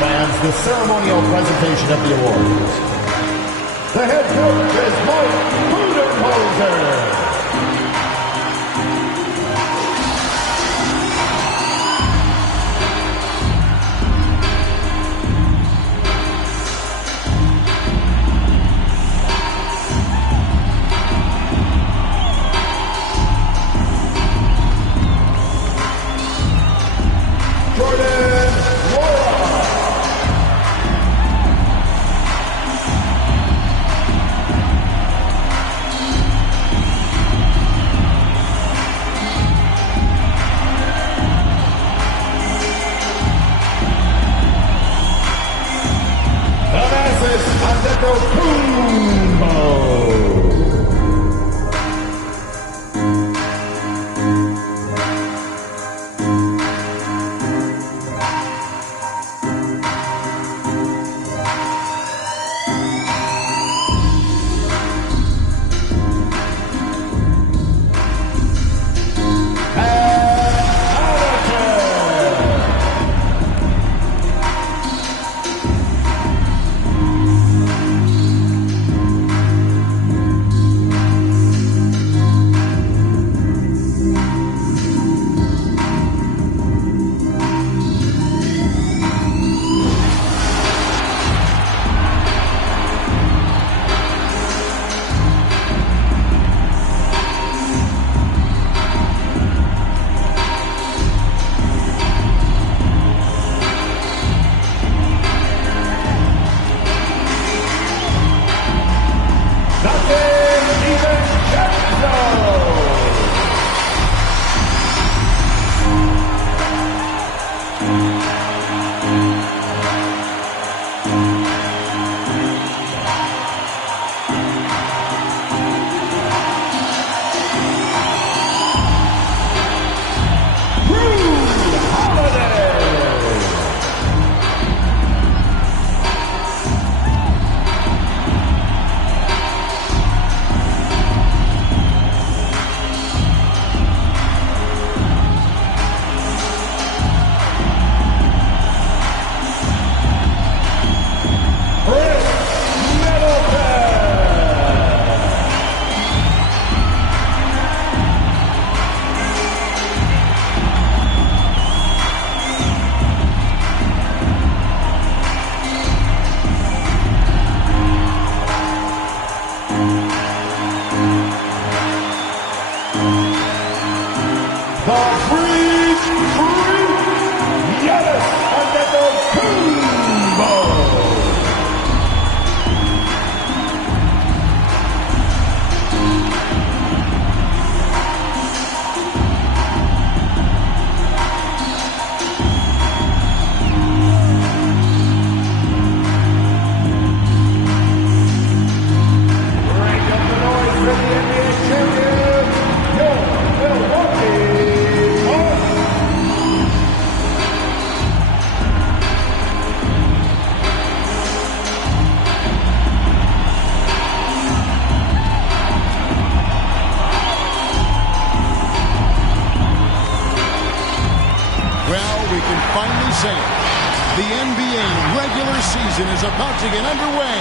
Fans, the ceremonial presentation of the awards. The head coach is Mike Budenholzer. The NBA regular season is about to get underway.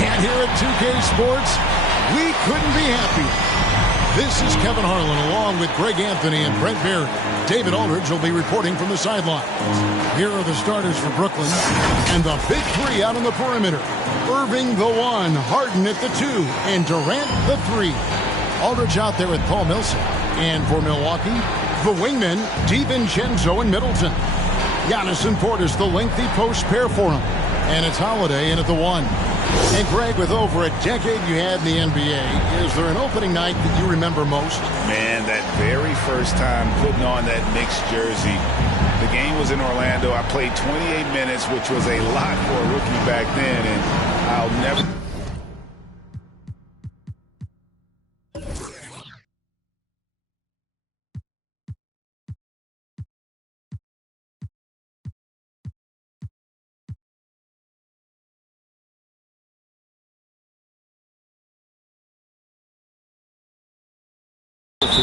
And here at 2K Sports, we couldn't be happier. This is Kevin Harlan along with Greg Anthony and Brent Barry. David Aldridge will be reporting from the sidelines. Here are the starters for Brooklyn. And the big three out on the perimeter. Irving the 1, Harden at the 2, and Durant the 3. Aldridge out there with Paul Millsap. And for Milwaukee, the wingmen, DiVincenzo and Middleton. Giannis and Portis, the lengthy post pair for him. And it's Holiday in at the 1. And Greg, with over a decade you had in the NBA, is there an opening night that you remember most? Man, that very first time putting on that Knicks jersey. The game was in Orlando. I played 28 minutes, which was a lot for a rookie back then, and I'll never...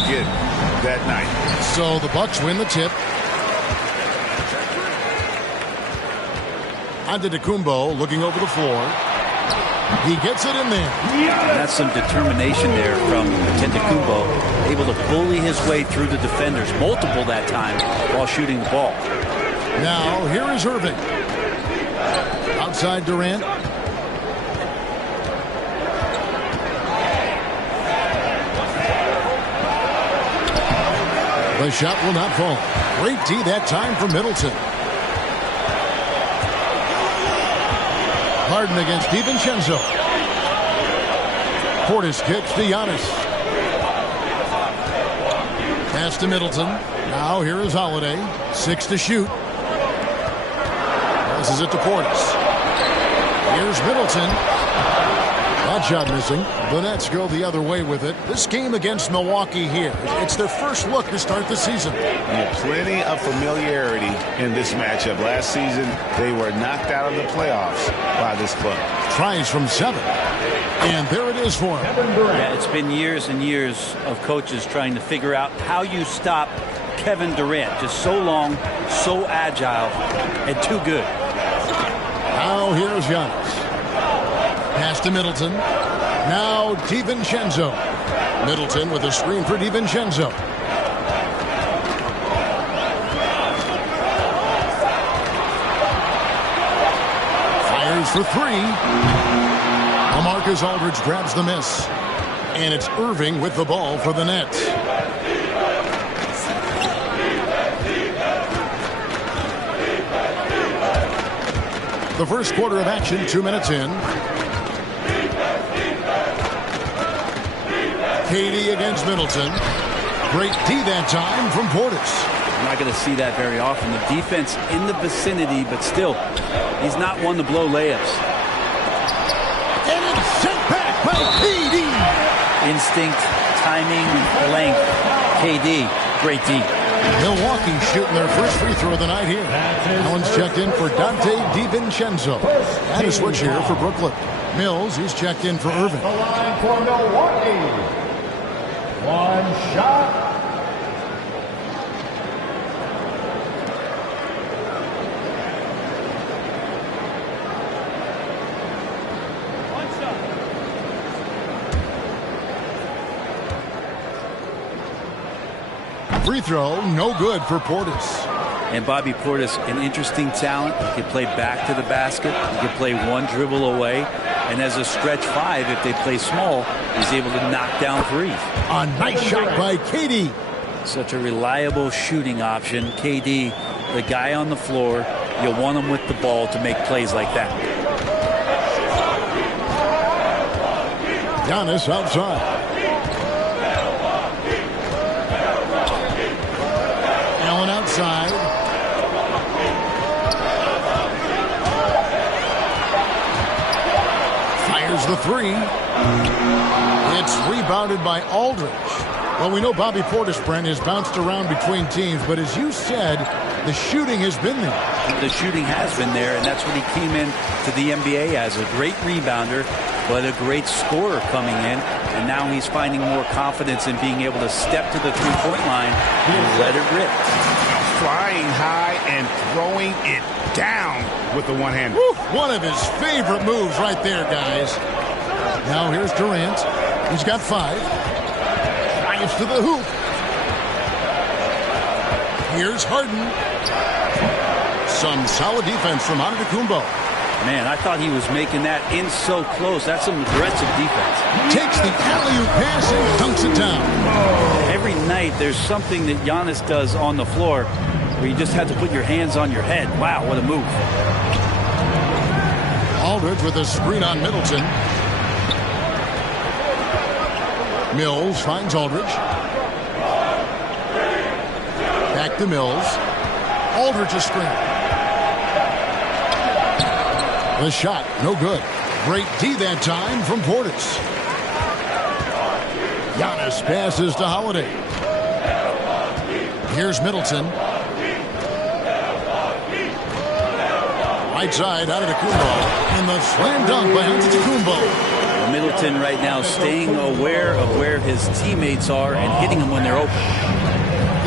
forget that night. So the Bucks win the tip. Antetokounmpo looking over the floor. He gets it in there. That's some determination there from Antetokounmpo, able to bully his way through the defenders, multiple that time, while shooting the ball. Now, here is Irving. Outside Durant. The shot will not fall. Great D that time from Middleton. Harden against DiVincenzo. Portis kicks to Giannis. Pass to Middleton. Now here is Holiday. 6 to shoot. Passes it to Portis. Here's Middleton. That shot missing. The Nets go the other way with it. This game against Milwaukee here, it's their first look to start the season. Yeah, plenty of familiarity in this matchup. Last season, they were knocked out of the playoffs by this club. Tries from 7. And there it is for him. Yeah, it's been years and years of coaches trying to figure out how you stop Kevin Durant. Just so long, so agile, and too good. Now here's Giannis. Pass to Middleton. Now DiVincenzo. Middleton with a screen for DiVincenzo. Fires for 3. LaMarcus Aldridge grabs the miss. And it's Irving with the ball for the Nets. The first quarter of action, 2 minutes in. KD against Middleton. Great D that time from Portis. I'm not going to see that very often. The defense in the vicinity, but still, he's not one to blow layups. And it's sent back by KD. Instinct, timing, length. KD, great D. Milwaukee shooting their first free throw of the night here. Allen's checked in for Dante DiVincenzo. And a switch here for Brooklyn. Mills, he's checked in for Irving. The line for Milwaukee. One shot. Free throw, no good for Portis. And Bobby Portis, an interesting talent. He can play back to the basket. He can play one dribble away. And as a stretch 5, if they play small, he's able to knock down threes. A nice shot by KD. Such a reliable shooting option. KD, the guy on the floor, you want him with the ball to make plays like that. Giannis outside. Allen outside. Fires the 3. It's rebounded by Aldridge. Well, we know Bobby Portis, Brent, has bounced around between teams, but as you said, the shooting has been there. The shooting has been there, and that's what he came in to the NBA as, a great rebounder, but a great scorer coming in. And now he's finding more confidence in being able to step to the three-point line and let it rip. Flying high and throwing it down with the one-hander. One of his favorite moves right there, guys. Now here's Durant. He's got 5. Drives to the hoop. Here's Harden. Some solid defense from Antetokounmpo. Man, I thought he was making that in so close. That's some aggressive defense. Takes the alley-oop pass and dunks it down. Every night there's something that Giannis does on the floor where you just have to put your hands on your head. Wow, what a move. Aldridge with a screen on Middleton. Mills finds Aldridge. Back to Mills. Aldridge a screen. The shot, no good. Great D that time from Portis. Giannis passes to Holiday. Here's Middleton. Right side, Antetokounmpo. And the slam dunk by Antetokounmpo. Middleton right now staying aware of where his teammates are and hitting them when they're open.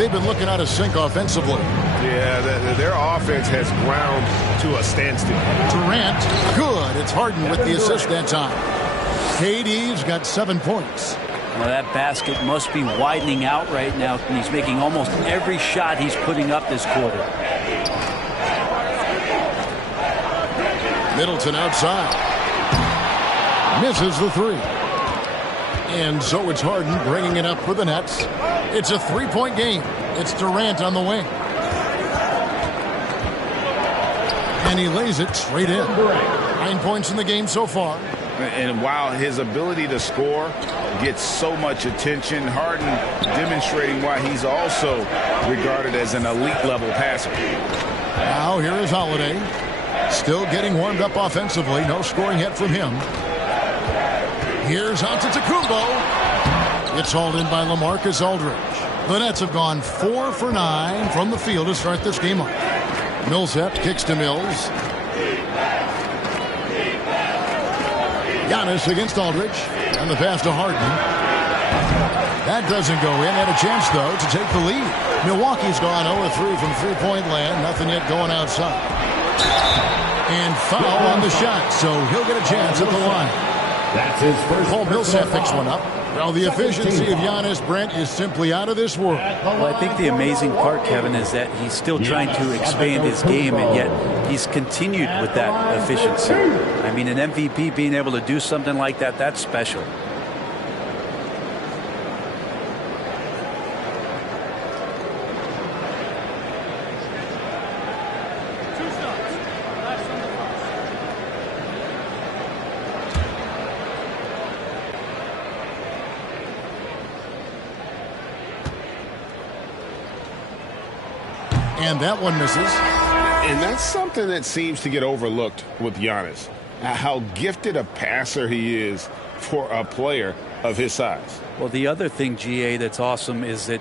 they've been looking out of sync offensively. Yeah, their offense has ground to a standstill. Durant, good. It's Harden with the assist that time. KD's got 7 points. Well, that basket must be widening out right now, and he's making almost every shot he's putting up this quarter. Middleton outside. Misses the three. And so it's Harden bringing it up for the Nets. It's a 3-point game. It's Durant on the wing. And he lays it straight in. 9 points in the game so far. And while his ability to score gets so much attention, Harden demonstrating why he's also regarded as an elite level passer. Now here is Holiday. Still getting warmed up offensively. No scoring yet from him. Here's Antetokounmpo. It's hauled in by LaMarcus Aldridge. The Nets have gone 4 for 9 from the field to start this game off. Millsap kicks to Mills. Giannis against Aldridge. And the pass to Harden. That doesn't go in. Had a chance, though, to take the lead. Milwaukee's gone 0-3 from three-point land. Nothing yet going outside. And foul on the shot, so he'll get a chance at the line. That's his first. Paul Millsap picks one up. Well, the efficiency of Giannis, Brent, is simply out of this world. Well, I think the amazing part, Kevin, is that he's still trying to expand his game, and yet he's continued with that efficiency. I mean, an MVP being able to do something like that, that's special. And that one misses. And that's something that seems to get overlooked with Giannis. How gifted a passer he is for a player of his size. Well, the other thing, GA, that's awesome is that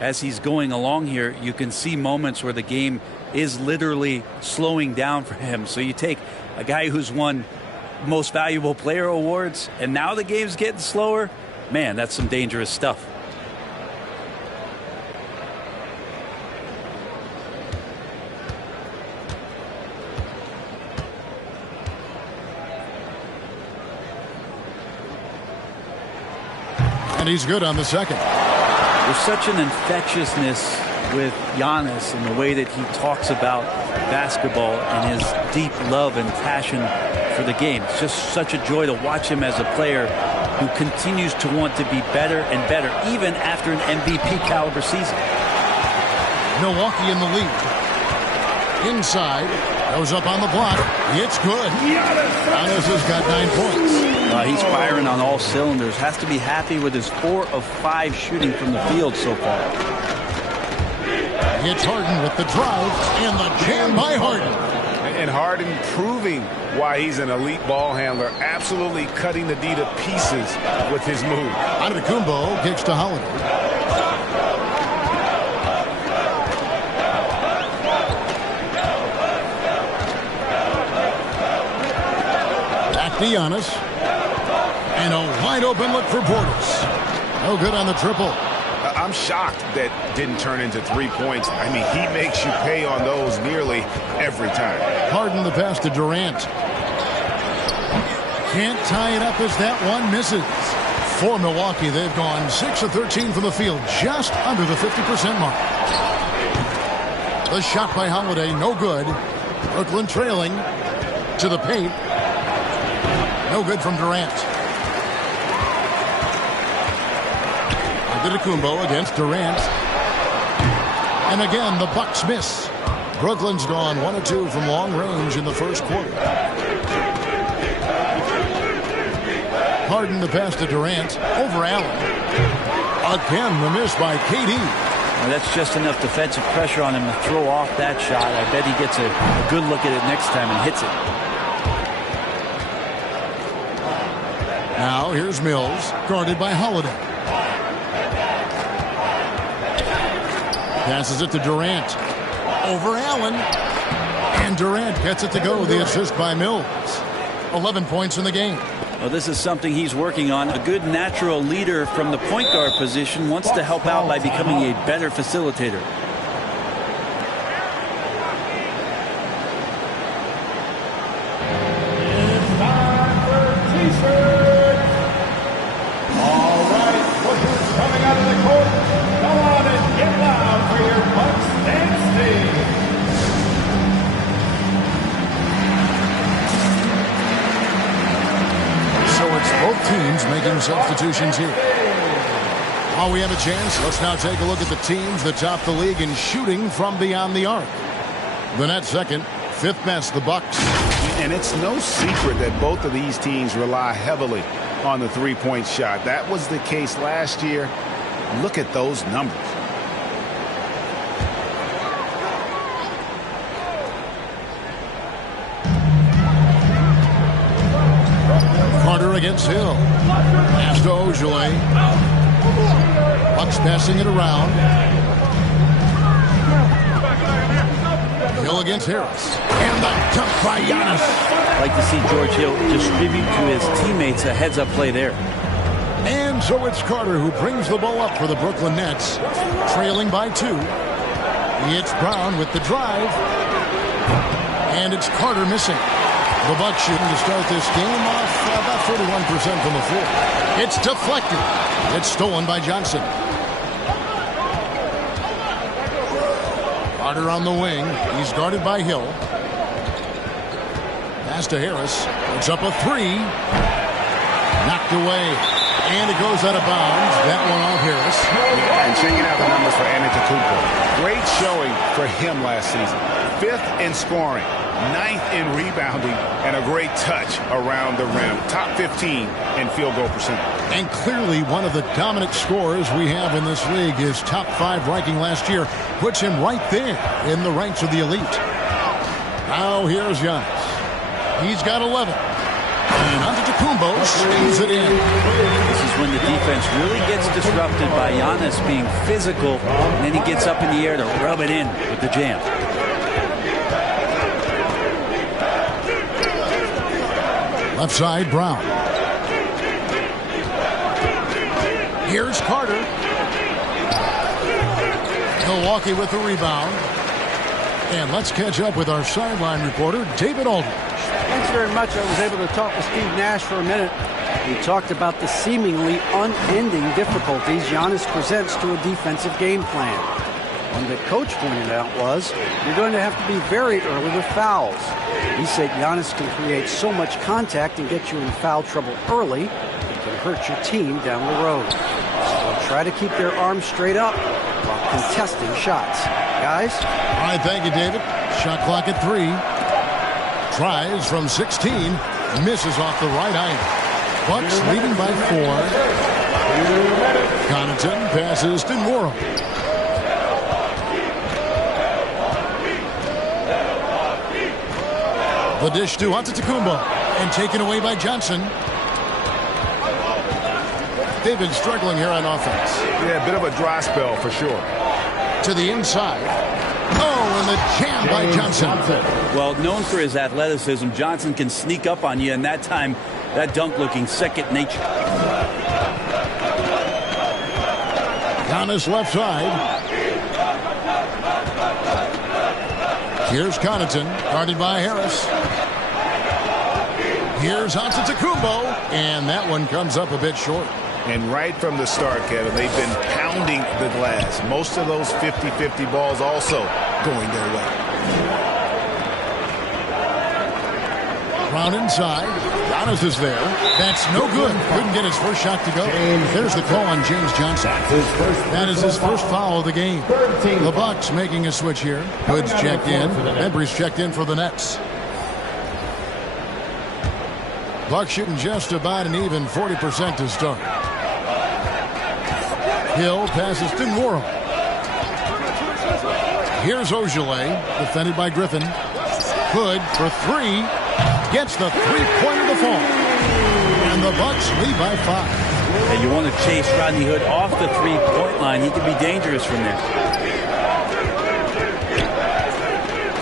as he's going along here, you can see moments where the game is literally slowing down for him. So you take a guy who's won most valuable player awards, and now the game's getting slower. Man, that's some dangerous stuff. And he's good on the second. There's such an infectiousness with Giannis in the way that he talks about basketball and his deep love and passion for the game. It's just such a joy to watch him as a player who continues to want to be better and better, even after an MVP caliber season. Milwaukee in the lead. Inside. Goes up on the block. It's good. Giannis has got 9 points. He's firing on all cylinders. Has to be happy with his 4 of 5 shooting from the field so far. It's Harden with the drive and the jam by Harden. And Harden proving why he's an elite ball handler. Absolutely cutting the D to pieces with his move. Antetokounmpo kicks to Holiday. Back to Giannis. And a wide open look for Portis. No good on the triple. I'm shocked that didn't turn into 3 points. I mean, he makes you pay on those nearly every time. Harden the pass to Durant. Can't tie it up as that one misses. For Milwaukee, they've gone 6 of 13 from the field, just under the 50% mark. The shot by Holiday, no good. Brooklyn trailing to the paint. No good from Durant. Antetokounmpo against Durant. And again, the Bucks miss. Brooklyn's gone 1 of 2 from long range in the first quarter. Harden the pass to Durant. Over Allen. Again, the miss by KD. Well, that's just enough defensive pressure on him to throw off that shot. I bet he gets a good look at it next time and hits it. Now here's Mills, guarded by Holiday. Passes it to Durant. Over Allen. And Durant gets it to go. The assist by Mills. 11 points in the game. Well, this is something he's working on. A good natural leader from the point guard position wants to help out by becoming a better facilitator. Substitutions here. While we have a chance, let's now take a look at the teams that top the league in shooting from beyond the arc. The Nets second, fifth best, the Bucks. And it's no secret that both of these teams rely heavily on the three-point shot. That was the case last year. Look at those numbers. Carter against Hill. Pass to Ojale. Bucks passing it around. Hill against Harris. And the dunk by Giannis. I'd like to see George Hill distribute to his teammates a heads-up play there. And so it's Carter who brings the ball up for the Brooklyn Nets, trailing by 2. It's Brown with the drive. And it's Carter missing. The Bucks shooting to start this game off about 41% from the floor. It's deflected. It's stolen by Johnson. Carter on the wing. He's guarded by Hill. Pass to Harris. It's up a 3. Knocked away. And it goes out of bounds. That one off Harris. And checking out the numbers for Antetokounmpo. Great showing for him last season. 5th in scoring, 9th in rebounding, and a great touch around the rim. Top 15 in field goal percentage. And clearly one of the dominant scorers we have in this league. His top 5 ranking last year puts him right there in the ranks of the elite. Now here's Giannis. He's got 11. And Antetokounmpo stays it in. This is when the defense really gets disrupted by Giannis being physical, and then he gets up in the air to rub it in with the jam. Left side, Brown. Here's Carter. Milwaukee with the rebound. And let's catch up with our sideline reporter, David Aldridge. Thanks very much. I was able to talk to Steve Nash for a minute. He talked about the seemingly unending difficulties Giannis presents to a defensive game plan. One that Coach pointed out was, you're going to have to be very early with fouls. He said Giannis can create so much contact and get you in foul trouble early, it can hurt your team down the road. So they'll try to keep their arms straight up while contesting shots. Guys? All right, thank you, David. Shot clock at 3. Tries from 16. Misses off the right iron. Bucks leading by 4. Connaughton passes to Morrow. The dish to Antetokounmpo, and taken away by Johnson. They've been struggling here on offense. Yeah, a bit of a dry spell for sure. To the inside. Oh, and the jam by Johnson. Well, known for his athleticism, Johnson can sneak up on you, and that time, that dunk looking second nature. Giannis left side. Here's Connaughton, guarded by Harris. Here's Antetokounmpo, and that one comes up a bit short. And right from the start, Kevin, they've been pounding the glass. Most of those 50-50 balls also going their way. Brown inside. Giannis is there. That's no good. Couldn't get his first shot to go. There's the call on James Johnson. That is his first foul of the game. The Bucks making a switch here. Hood's checked in. Embry's checked in for the Nets. Bucks shooting just about an even 40% to start. Hill passes to Morrow. Here's Ojale, defended by Griffin. Hood for 3. Gets the three-pointer to fall. And the Bucks lead by 5. And you want to chase Rodney Hood off the three-point line. He can be dangerous from there.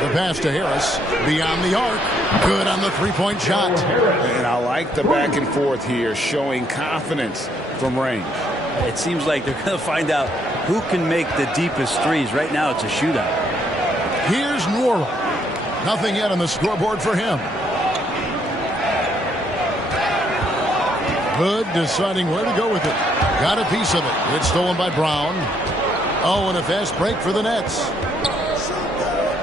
The pass to Harris. Beyond the arc. Good on the three-point shot. And I like the back and forth here, showing confidence from range. It seems like they're going to find out who can make the deepest threes. Right now, it's a shootout. Here's Nwora. Nothing yet on the scoreboard for him. Hood deciding where to go with it. Got a piece of it. It's stolen by Brown. Oh, and a fast break for the Nets.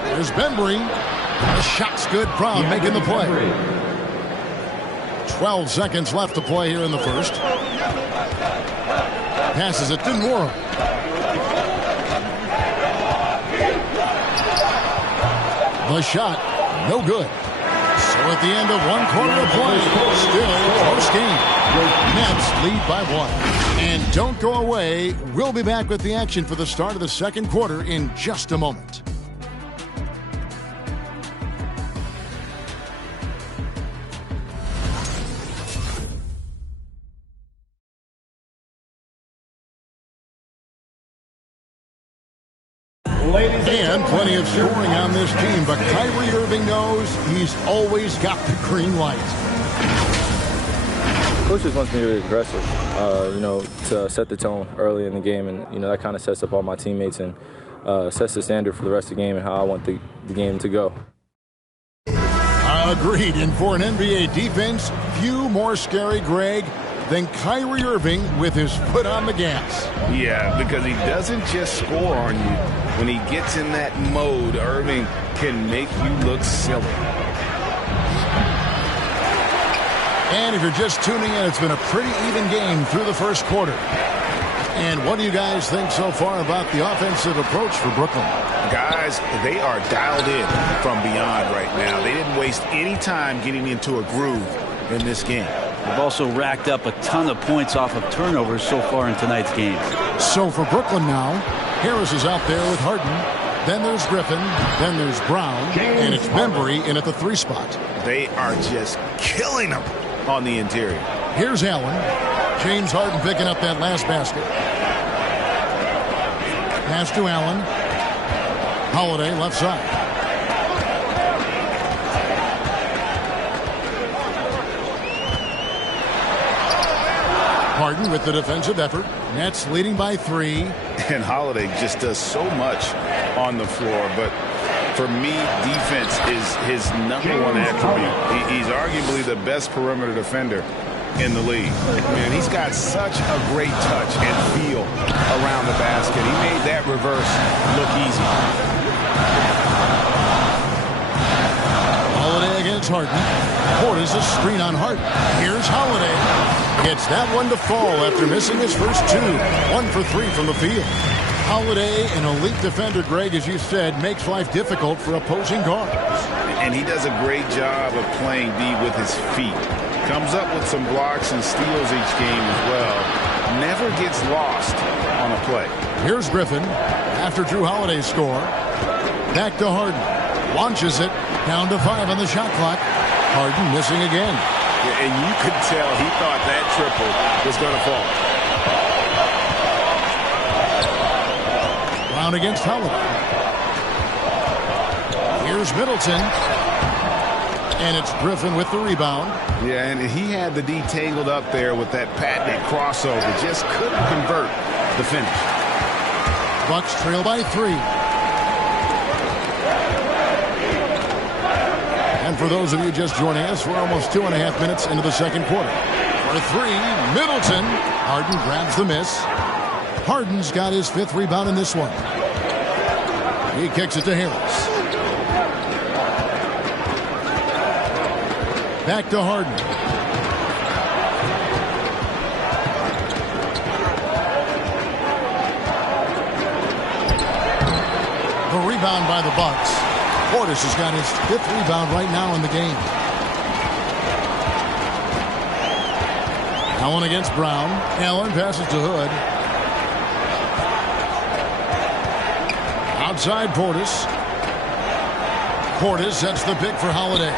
There's Bembry. The shot's good. Brown making the play. 12 seconds left to play here in the first. Passes it to Nwora. The shot, no good. So at the end of one quarter of play, still close game. Nets lead by 1. And don't go away. We'll be back with the action for the start of the second quarter in just a moment. And plenty of scoring on this team, but Kyrie Irving knows he's always got the green light. Coach just wants me to be aggressive, to set the tone early in the game, and that kind of sets up all my teammates and sets the standard for the rest of the game and how I want the game to go. Agreed, and for an NBA defense, few more scary, Greg, than Kyrie Irving with his foot on the gas. Yeah, because he doesn't just score on you. When he gets in that mode, Irving can make you look silly. And if you're just tuning in, it's been a pretty even game through the first quarter. And what do you guys think so far about the offensive approach for Brooklyn? Guys, they are dialed in from beyond right now. They didn't waste any time getting into a groove in this game. They've also racked up a ton of points off of turnovers so far in tonight's game. So for Brooklyn now, Harris is out there with Harden. Then there's Griffin. Then there's Brown. And it's Bembry in at the 3 spot. They are just killing them on the interior. Here's Allen. James Harden picking up that last basket. Pass to Allen. Holiday left side. Harden with the defensive effort. Nets leading by 3. And Holiday just does so much on the floor, but for me, defense is his #1 attribute. He's arguably the best perimeter defender in the league. Man, he's got such a great touch and feel around the basket. He made that reverse look easy. Holiday against Harden. Portis a screen on Harden. Here's Holiday. Gets that one to fall after missing his first 2. 1 for 3 from the field. Holiday, an elite defender, Greg, as you said, makes life difficult for opposing guards. And he does a great job of playing D with his feet. Comes up with some blocks and steals each game as well. Never gets lost on a play. Here's Griffin after Drew Holiday's score. Back to Harden. Launches it. Down to 5 on the shot clock. Harden missing again. Yeah, and you could tell he thought that triple was going to fall. Brown against Holiday. Here's Middleton. And it's Griffin with the rebound. Yeah, and he had the D tangled up there with that patented crossover. Just couldn't convert the finish. Bucks trail by 3. And for those of you just joining us, we're almost 2.5 minutes into the second quarter. For 3, Middleton. Harden grabs the miss. Harden's got his 5th rebound in this one. He kicks it to Harris. Back to Harden. The rebound by the Bucks. Portis has got his 5th rebound right now in the game. Allen against Brown. Allen passes to Hood. Outside Portis. Portis sets the pick for Holiday.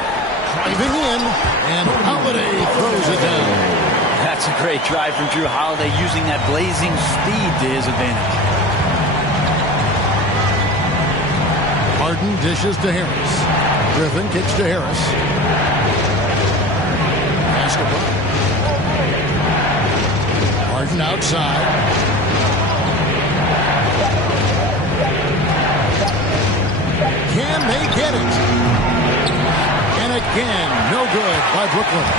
Driving in, and Holiday throws it down. That's a great drive from Drew Holiday, using that blazing speed to his advantage. Harden dishes to Harris. Griffin kicks to Harris. Pass to Brown. Harden outside. Can they get it? And again, no good by Brooklyn.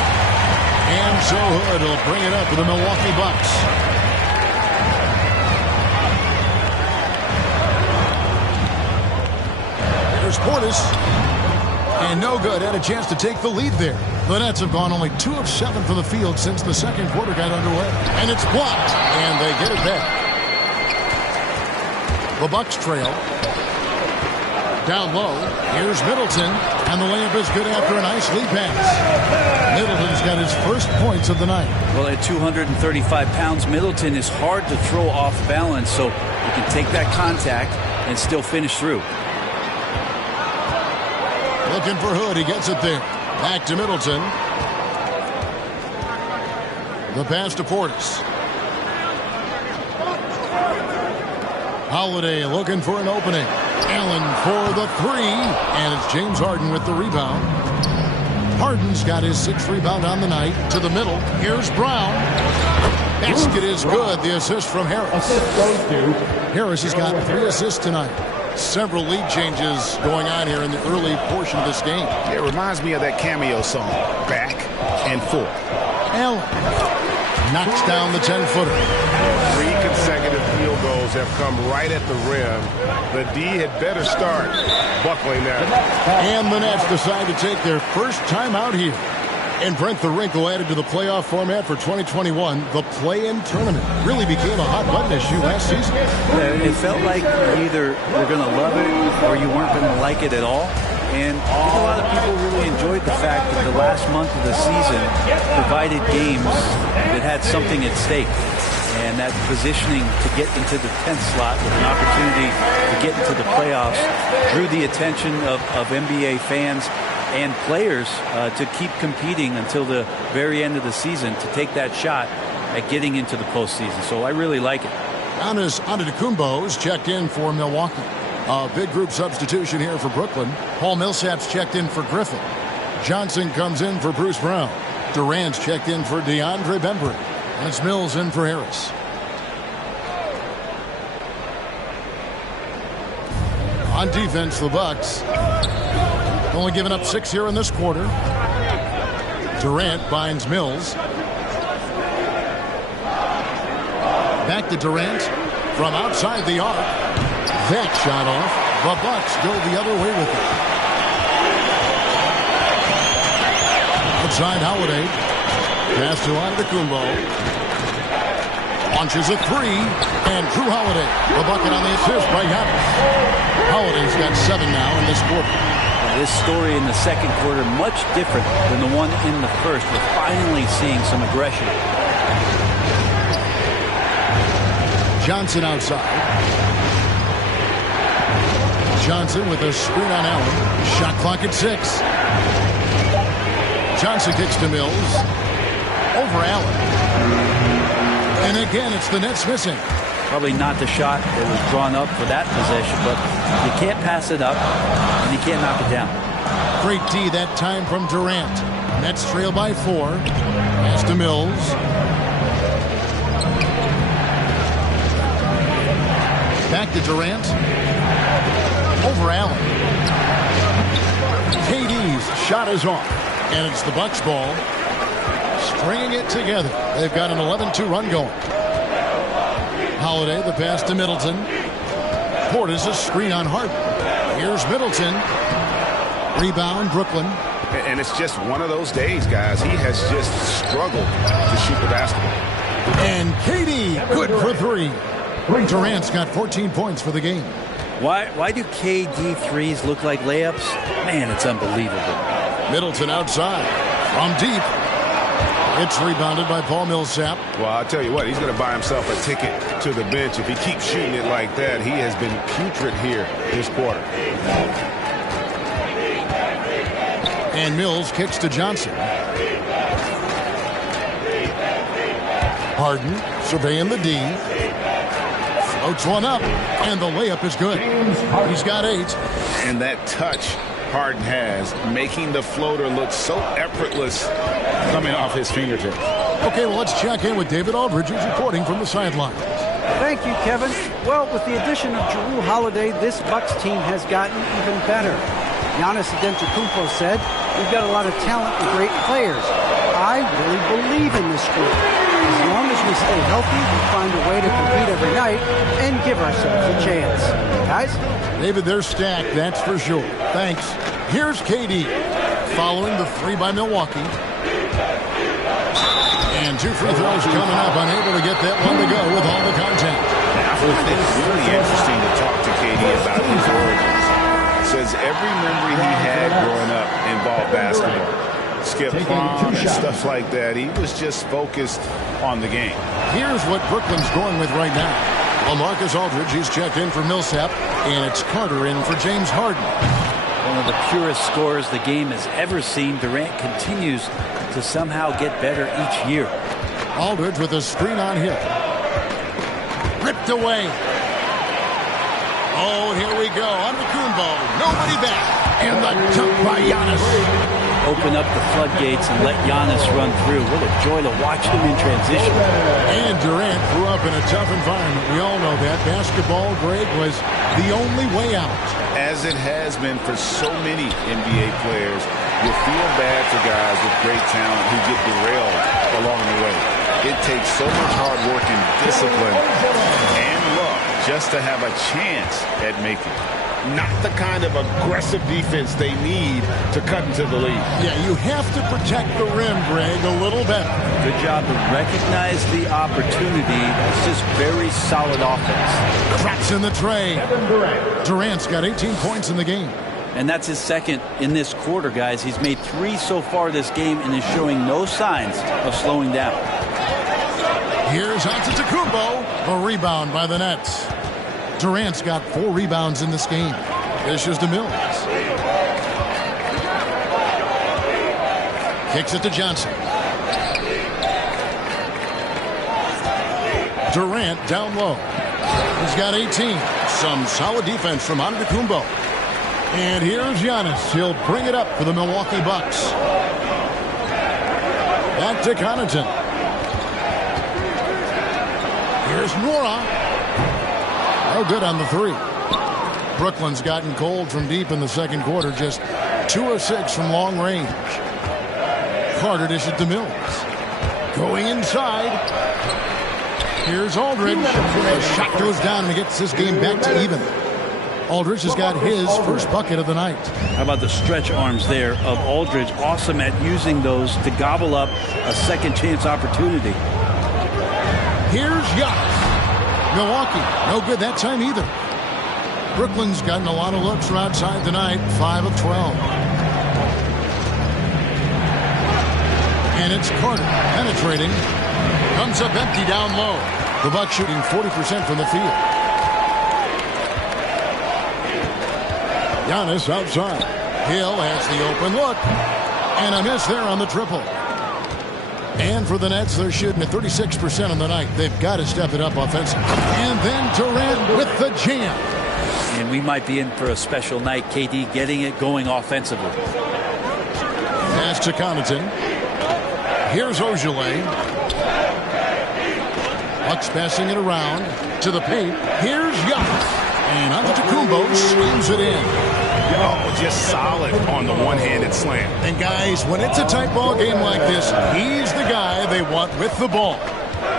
And so Hood will bring it up for the Milwaukee Bucks. There's Portis. And no good. Had a chance to take the lead there. The Nets have gone only 2 of 7 from the field since the second quarter got underway. And it's blocked. And they get it back. The Bucks trail. Down low. Here's Middleton. And the layup is good after a nice lead pass. Middleton's got his first points of the night. Well, at 235 pounds, Middleton is hard to throw off balance, so you can take that contact and still finish through. Looking for Hood. He gets it there. Back to Middleton. The pass to Portis. Holiday looking for an opening. Allen for the 3. And it's James Harden with the rebound. Harden's got his 6th rebound on the night. To the middle. Here's Brown. Basket is good. The assist from Harris. Harris has got 3 assists tonight. Several lead changes going on here in the early portion of this game. It reminds me of that cameo song, Back and Forth. Allen knocks down the 10-footer. 3 consecutive field goals have come right at the rim. The D had better start buckling that. And the Nets decide to take their first time out here. And Brent, the wrinkle added to the playoff format for 2021, the play-in tournament really became a hot button issue last season. It felt like you either were going to love it or you weren't going to like it at all. And a lot of people really enjoyed the fact that the last month of the season provided games that had something at stake. And that positioning to get into the 10th slot with an opportunity to get into the playoffs drew the attention of NBA fans and players to keep competing until the very end of the season to take that shot at getting into the postseason. So I really like it. Giannis Antetokounmpo is checked in for Milwaukee. A big group substitution here for Brooklyn. Paul Millsap's checked in for Griffin. Johnson comes in for Bruce Brown. Durant's checked in for DeAndre Bembry. And it's Mills in for Harris. On defense, the Bucks only giving up 6 here in this quarter. Durant finds Mills. Back to Durant from outside the arc. That shot off. The Bucks go the other way with it. Outside Holiday. Pass to Antetokounmpo. Launches a 3. And Drew Holiday. The bucket on the assist by Giannis. Holiday's got 7 now in this quarter. This story in the second quarter much different than the one in the first. We're finally seeing some aggression. Johnson outside. Johnson with a screen on Allen. Shot clock at 6. Johnson kicks to Mills. Over Allen. And again, it's the Nets missing. Probably not the shot that was drawn up for that possession, but you can't pass it up and you can't knock it down. Great D that time from Durant. Nets trail by 4. Pass to Mills. Back to Durant. Over Allen. KD's shot is off. And it's the Bucks ball. Stringing it together. They've got an 11-2 run going. Holiday, the pass to Middleton. Portis, a screen on Harden. Here's Middleton. Rebound, Brooklyn. And it's just one of those days, guys. He has just struggled to shoot the basketball. And KD, good for 3. Durant's got 14 points for the game. Why do KD threes look like layups? Man, it's unbelievable. Middleton outside. From deep. It's rebounded by Paul Millsap. Well, I'll tell you what, he's going to buy himself a ticket to the bench. If he keeps shooting it like that, he has been putrid here this quarter. And Mills kicks to Johnson. Harden surveying the D. Floats one up, and the layup is good. He's got 8. And that touch Harden has, making the floater look so effortless coming off his fingertips. Okay, well, let's check in with David Aldridge, who's reporting from the sidelines. Thank you, Kevin. Well, with the addition of Jrue Holiday, this Bucks team has gotten even better. Giannis Antetokounmpo said, "We've got a lot of talent and great players. I really believe in this group. As long as we stay healthy, we find a way to compete every night and give ourselves a chance." Guys? David, they're stacked, that's for sure. Thanks. Here's KD, following the 3 by Milwaukee. And 2 free throws coming up, unable to get that one to go with all the contact. It's really interesting to talk to KD about his origins. Says every memory he had growing up involved basketball. Skip prom and stuff like that. He was just focused on the game. Here's what Brooklyn's going with right now. LaMarcus Aldridge, he's checked in for Millsap, and it's Carter in for James Harden. One of the purest scorers the game has ever seen. Durant continues to somehow get better each year. Aldridge with a screen on Hill. Ripped away. Oh, here we go. Antetokounmpo. Nobody back. And the jump by Giannis. Open up the floodgates and let Giannis run through. What a joy to watch him in transition. And Durant grew up in a tough environment. We all know that. Basketball, Greg, was the only way out. As it has been for so many NBA players, you feel bad for guys with great talent who get derailed along the way. It takes so much hard work and discipline and luck just to have a chance at making it. Not the kind of aggressive defense they need to cut into the lead. Yeah, you have to protect the rim, Greg, a little better. Good job to recognize the opportunity. It's just very solid offense. Cracks in the tray. Durant's got 18 points in the game. And that's his second in this quarter, guys. He's made 3 so far this game and is showing no signs of slowing down. Here's Antetokounmpo. A rebound by the Nets. Durant's got 4 rebounds in this game. Dishes to Mills. Kicks it to Johnson. Durant down low. He's got 18. Some solid defense from Antetokounmpo. And here's Giannis. He'll bring it up for the Milwaukee Bucks. Back to Connaughton. Here's Nora. Oh, good on the 3. Brooklyn's gotten cold from deep in the second quarter. Just 2 of 6 from long range. Carter dishes to Mills. Going inside. Here's Aldridge. A shot goes down and he gets this game back to even. Aldridge has got his first bucket of the night. How about the stretch arms there of Aldridge? Awesome at using those to gobble up a second chance opportunity. Here's Giannis. Milwaukee, no good that time either. Brooklyn's gotten a lot of looks from outside tonight, 5 of 12. And it's Carter penetrating. Comes up empty down low. The Bucks shooting 40% from the field. Giannis outside. Hill has the open look. And a miss there on the triple. And for the Nets, they're shooting at 36% on the night. They've got to step it up offensively. And then Durant with the jam. And we might be in for a special night. KD getting it going offensively. Pass to Connaughton. Here's Ojale. Bucks passing it around to the paint. Here's Giannis. And Antetokounmpo swings it in. Oh, just solid on the one-handed slam. And guys, when it's a tight ball game like this, he's the guy they want with the ball.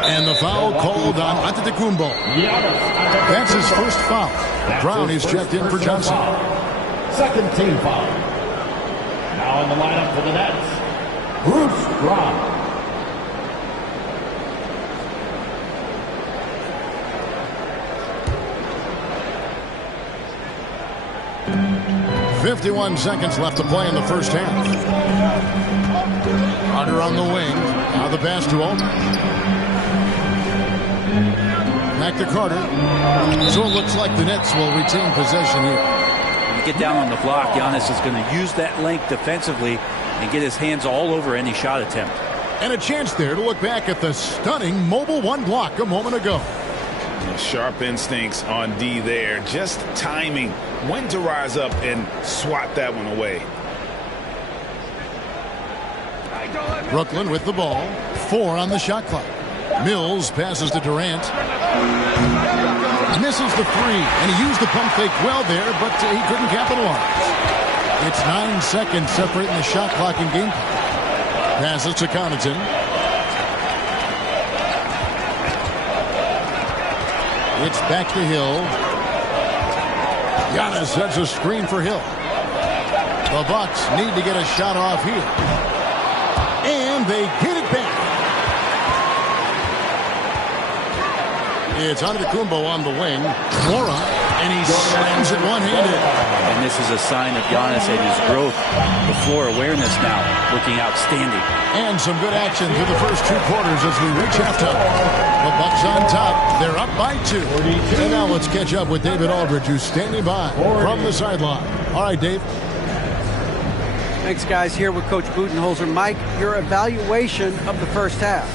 And the foul called on Antetokounmpo. That's his first foul. Brown is checked in for Johnson. Second team foul. Now in the lineup for the Nets, Bruce Brown. .51 seconds left to play in the first half. Carter on the wing. Now the pass to Aldridge. Back to Carter. So it looks like the Nets will retain possession here. When you get down on the block, Giannis is going to use that length defensively and get his hands all over any shot attempt. And a chance there to look back at the stunning Mobile One block a moment ago. Sharp instincts on D there. Just timing when to rise up and swat that one away. Brooklyn with the ball. 4 on the shot clock. Mills passes to Durant. Misses the 3, and he used the pump fake well there, but he couldn't capitalize. It's 9 seconds separating the shot clock and game clock. Passes to Connaughton. It's back to Hill. Giannis sets a screen for Hill. The Bucks need to get a shot off here. And they get it back. It's Antetokounmpo on the wing. Mora, and he slams it one-handed. And this is a sign of Giannis and his growth. The floor awareness now looking outstanding. And some good action through the first 2 quarters as we reach halftime. The Bucks on top. They're up by 2. And now let's catch up with David Aldridge, who's standing by from the sideline. All right, Dave. Thanks, guys. Here with Coach Budenholzer. Mike, your evaluation of the first half.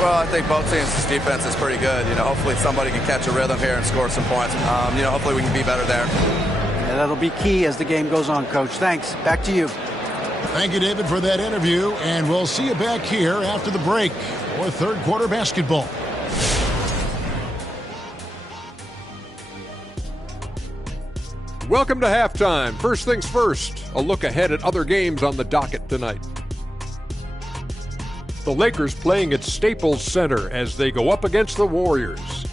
Well, I think both teams' defense is pretty good. Hopefully somebody can catch a rhythm here and score some points. Hopefully we can be better there. And that'll be key as the game goes on, Coach. Thanks. Back to you. Thank you, David, for that interview. And we'll see you back here after the break for third quarter basketball. Welcome to halftime. First things first, a look ahead at other games on the docket tonight. The Lakers playing at Staples Center as they go up against the Warriors.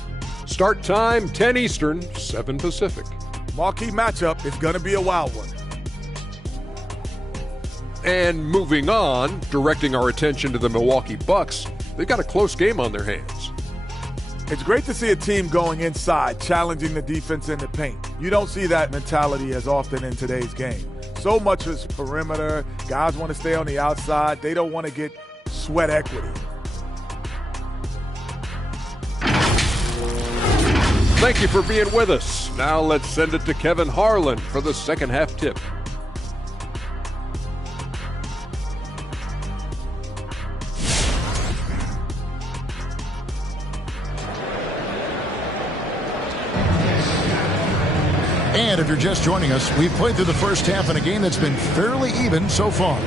Start time 10 Eastern, 7 Pacific. Marquee matchup is going to be a wild one. And moving on, directing our attention to the Milwaukee Bucks, they've got a close game on their hands. It's great to see a team going inside, challenging the defense in the paint. You don't see that mentality as often in today's game. So much is perimeter. Guys want to stay on the outside. They don't want to get sweat equity. Thank you for being with us. Now let's send it to Kevin Harlan for the second half tip. And if you're just joining us, we've played through the first half in a game that's been fairly even so far.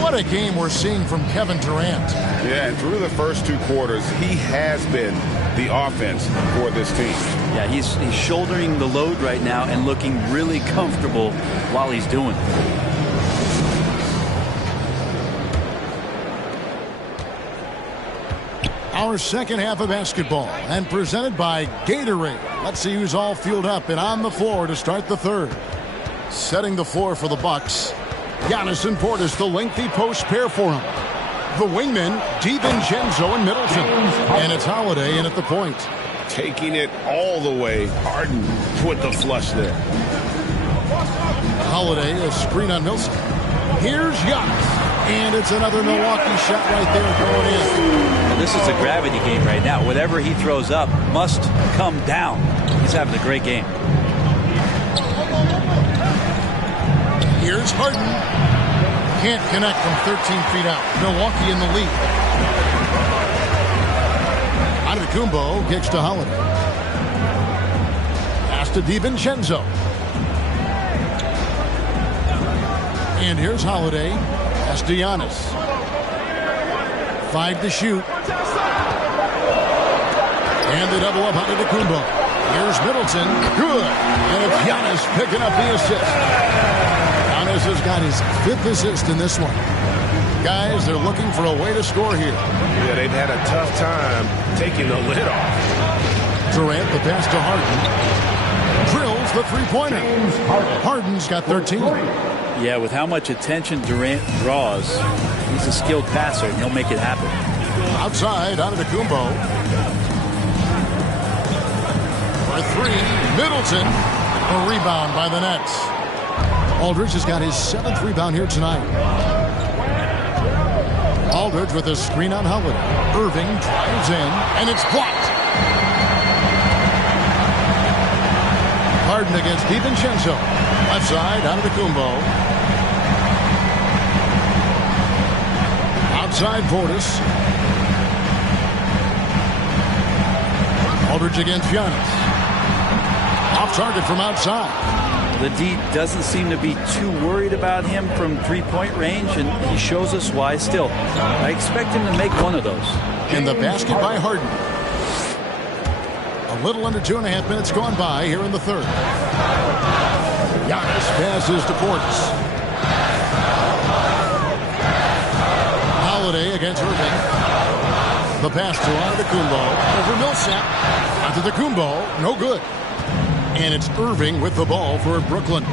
What a game we're seeing from Kevin Durant. Yeah, and through the first 2 quarters, he has been the offense for this team. Yeah, he's shouldering the load right now and looking really comfortable while he's doing it. Our second half of basketball, and presented by Gatorade. Let's see who's all fueled up and on the floor to start the third. Setting the floor for the Bucks. Giannis and Portis, the lengthy post pair for him. The wingmen, DiVincenzo and Middleton. And it's Holiday in at the point. Taking it all the way. Harden with the flush there. Holiday, a screen on Millsap. Here's Giannis. And it's another Milwaukee shot right there going in. Well, this is a gravity game right now. Whatever he throws up must come down. He's having a great game. Here's Harden. Can't connect from 13 feet out. Milwaukee in the lead. Antetokounmpo kicks to Holiday. Pass to DiVincenzo. And here's Holiday. Pass to Giannis. 5 to shoot. And the double up Antetokounmpo. Here's Middleton. Good. And it's Giannis picking up the assist. Giannis has got his 5th assist in this one. Guys, they're looking for a way to score here. Yeah, they've had a tough time taking the lid off. Durant, the pass to Harden. Drills the three-pointer. Harden's got 13. Yeah, with how much attention Durant draws, he's a skilled passer, and he'll make it happen. Outside, Antetokounmpo. For 3, Middleton. A rebound by the Nets. Aldridge has got his 7th rebound here tonight. Aldridge with a screen on Holiday. Irving drives in, and it's blocked. Harden against DiVincenzo. Left side, Antetokounmpo. Outside, Portis. Aldridge against Giannis. Off target from outside. The D doesn't seem to be too worried about him from three-point range, and he shows us why still. I expect him to make one of those. And the basket by Harden. A little under 2.5 minutes gone by here in the third. Giannis passes to Portis. Holiday against Irving. The pass to Antetokounmpo over Millsap. Antetokounmpo, no good. And it's Irving with the ball for Brooklyn.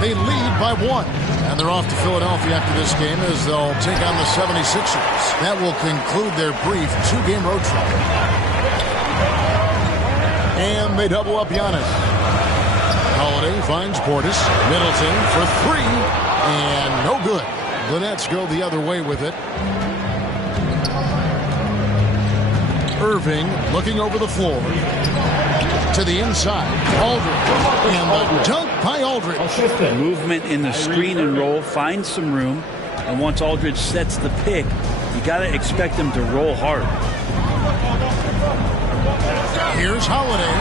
They lead by 1. And they're off to Philadelphia after this game as they'll take on the 76ers. That will conclude their brief 2-game road trip. And they double up Giannis. Holiday finds Portis. Middleton for 3. And no good. The Nets go the other way with it. Irving looking over the floor. To the inside. Aldridge. And the dunk by Aldridge. Movement in the screen and roll. Finds some room. And once Aldridge sets the pick, you got to expect him to roll hard. Here's Holiday.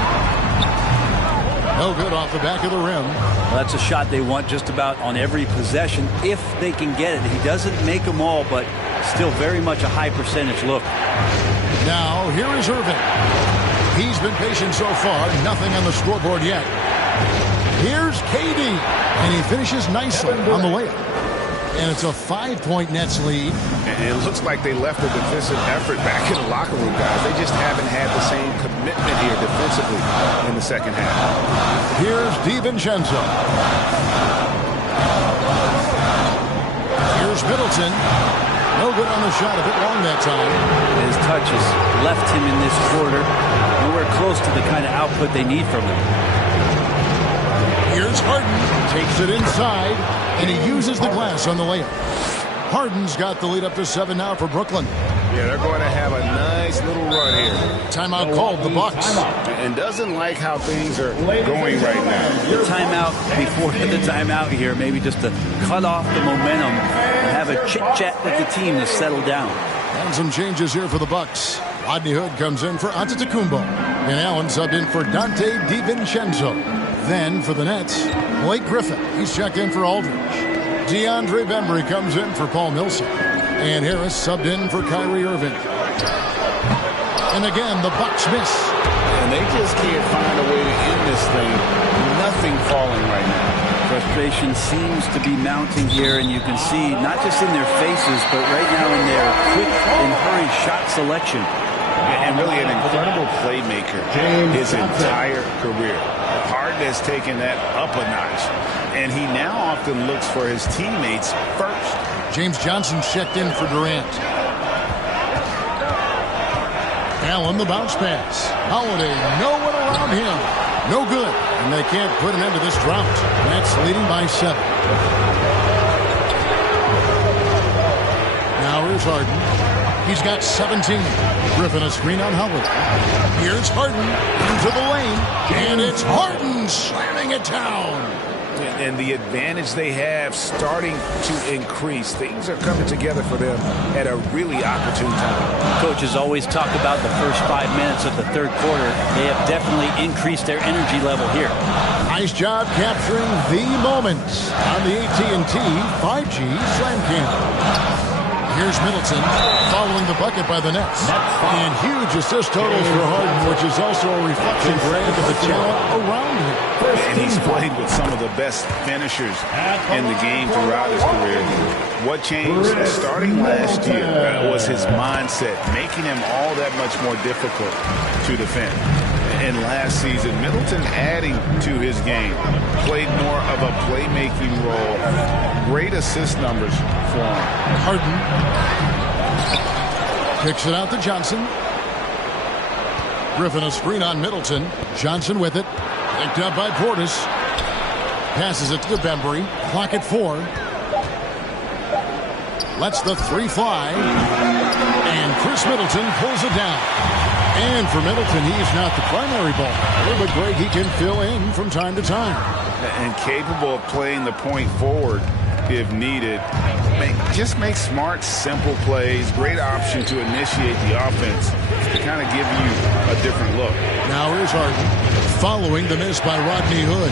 No good off the back of the rim. Well, that's a shot they want just about on every possession if they can get it. He doesn't make them all, but still very much a high percentage look. Now, here is Irving. He's been patient so far. Nothing on the scoreboard yet. Here's KD. And he finishes nicely on the layup. And it's a 5-point Nets lead. And it looks like they left the defensive effort back in the locker room, guys. They just haven't had the same commitment here defensively in the second half. Here's DiVincenzo. Here's Middleton. No good on the shot, a bit long that time. His touches left him in this quarter nowhere close to the kind of output they need from him. Here's Harden. Takes it inside, and he uses the glass on the layup. Harden's got the lead up to 7 now for Brooklyn. Yeah, they're going to have a nice little run here. Timeout called, the Bucks. And doesn't like how things are going right now. The timeout before the timeout here, maybe just to cut off the momentum and have a chit-chat with the team to settle down. And some changes here for the Bucks. Rodney Hood comes in for Antetokounmpo. And Allen subbed in for Dante DiVincenzo. Then for the Nets, Blake Griffin. He's checked in for Aldridge. DeAndre Bembry comes in for Paul Millsap. And Harris subbed in for Kyrie Irving. And again, the Bucks miss. And they just can't find a way to end this thing. Nothing falling right now. Frustration seems to be mounting here, and you can see not just in their faces, but right now in their quick and hurried shot selection. And really an incredible playmaker his entire career. Harden has taken that up a notch, and he now often looks for his teammates first. James Johnson checked in for Durant. Allen, the bounce pass. Holiday, no one around him. No good, and they can't put an end to this drought. Nets leading by 7. Now here's Harden. He's got 17. Griffin a screen on Howard. Here's Harden into the lane, and it's Harden slamming it down. And the advantage they have starting to increase. Things are coming together for them at a really opportune time. Coaches always talk about the first 5 minutes of the third quarter. They have definitely increased their energy level here. Nice job capturing the moment on the AT&T 5G Slam Cam. Here's Middleton following the bucket by the Nets. And huge assist totals for Harden, which is also a reflection, Greg, of the talent around him. And he's played with some of the best finishers in the game throughout his career. What changed starting last year was his mindset, making him all that much more difficult to defend. And last season, Middleton adding to his game, played more of a playmaking role. Great assist numbers for him. Harden kicks it out to Johnson. Griffin a screen on Middleton. Johnson with it. Picked up by Portis. Passes it to Bembry. Clock at 4. Lets the 3 fly. And Chris Middleton pulls it down. And for Middleton, he's not the primary ball, but Greg, he can fill in from time to time. And capable of playing the point forward if needed. Just make smart, simple plays. Great option to initiate the offense to kind of give you a different look. Now here's Harden following the miss by Rodney Hood.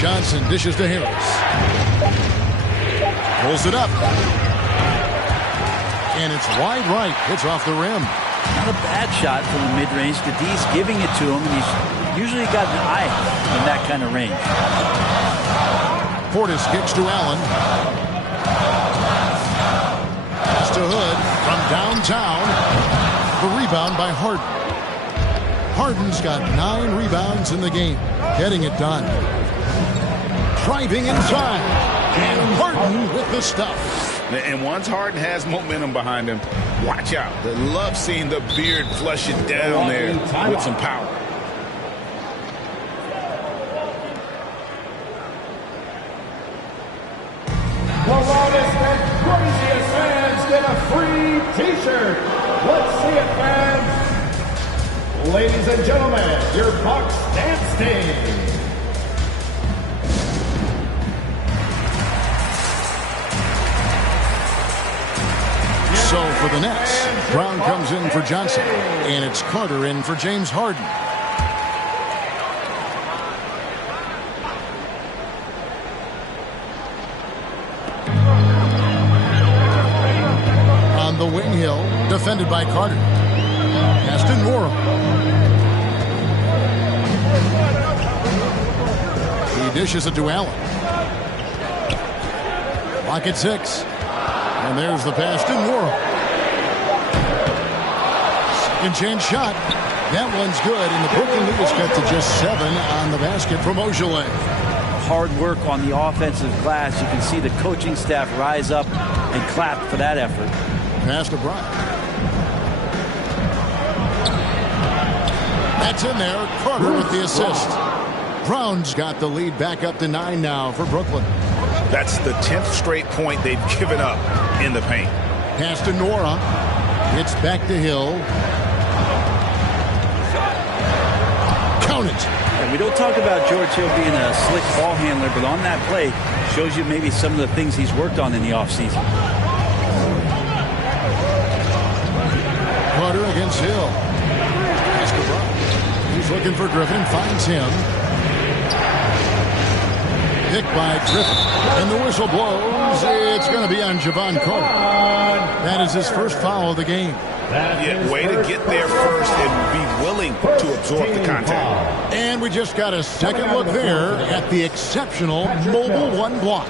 Johnson dishes to Harris. Pulls it up. And it's wide right. It's off the rim. Not a bad shot from the mid-range. The D's giving it to him, and he's usually got an eye in that kind of range. Portis kicks to Allen. Pass to Hood from downtown. The rebound by Harden. Harden's got 9 rebounds in the game. Getting it done. Driving inside. And Harden with the stuff. And once Harden has momentum behind him, watch out. They love seeing the beard flush it down there with some power. The loudest and craziest fans get a free T-shirt. Let's see it, fans. Ladies and gentlemen, your Bucks dance team. So for the Nets, Brown comes in for Johnson, and it's Carter in for James Harden. On the wing hill, defended by Carter. Pass to Nora. He dishes it to Allen. Lock at 6. And there's the pass to Nora. Second chance shot. That one's good, and the Brooklyn Needles cut to just 7 on the basket from Ojale. Hard work on the offensive glass. You can see the coaching staff rise up and clap for that effort. Pass to Bryant. That's in there. Carter with the assist. Brown's got the lead back up to 9 now for Brooklyn. That's the 10th straight point they've given up in the paint. Pass to Nora. It's back to Hill. Count it. And we don't talk about George Hill being a slick ball handler, but on that play shows you maybe some of the things he's worked on in the offseason. Carter against Hill. Pass to Brown. He's looking for Griffin. Finds him. Pick by Griffin. And the whistle blows. It's going to be on Javon Carter. That is his first foul of the game. Yeah, way to get there first and be willing to absorb the contact. And we just got a second look there at the exceptional mobile 1 block.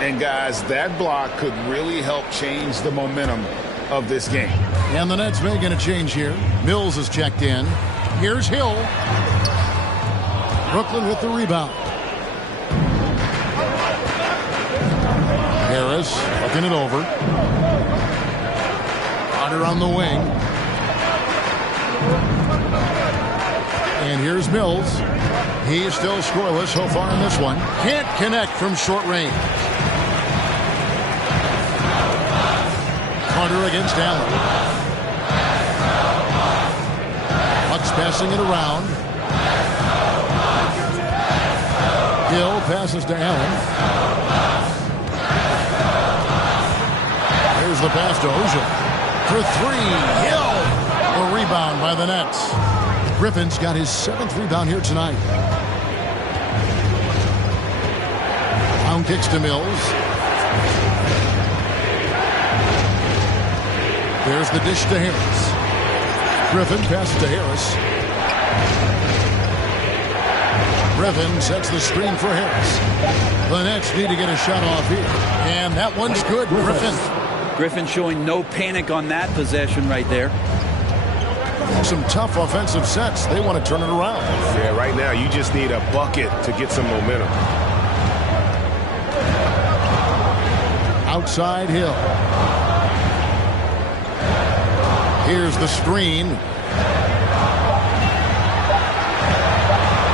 And guys, that block could really help change the momentum of this game. And the Nets making a change here. Mills is checked in. Here's Hill. Brooklyn with the rebound. Harris looking it over. Carter on the wing. And here's Mills. He's still scoreless so far in this one. Can't connect from short range. Carter against Allen. Bucks passing it around. Hill passes to Allen. Here's the pass to Ojale. For 3. Hill. A rebound by the Nets. Griffin's got his 7th rebound here tonight. Brown kicks to Mills. There's the dish to Harris. Griffin passes to Harris. Griffin sets the screen for Harris. The Nets need to get a shot off here. And that one's good. Griffin showing no panic on that possession right there. Some tough offensive sets. They want to turn it around. Yeah, right now you just need a bucket to get some momentum. Outside Hill. Here's the screen.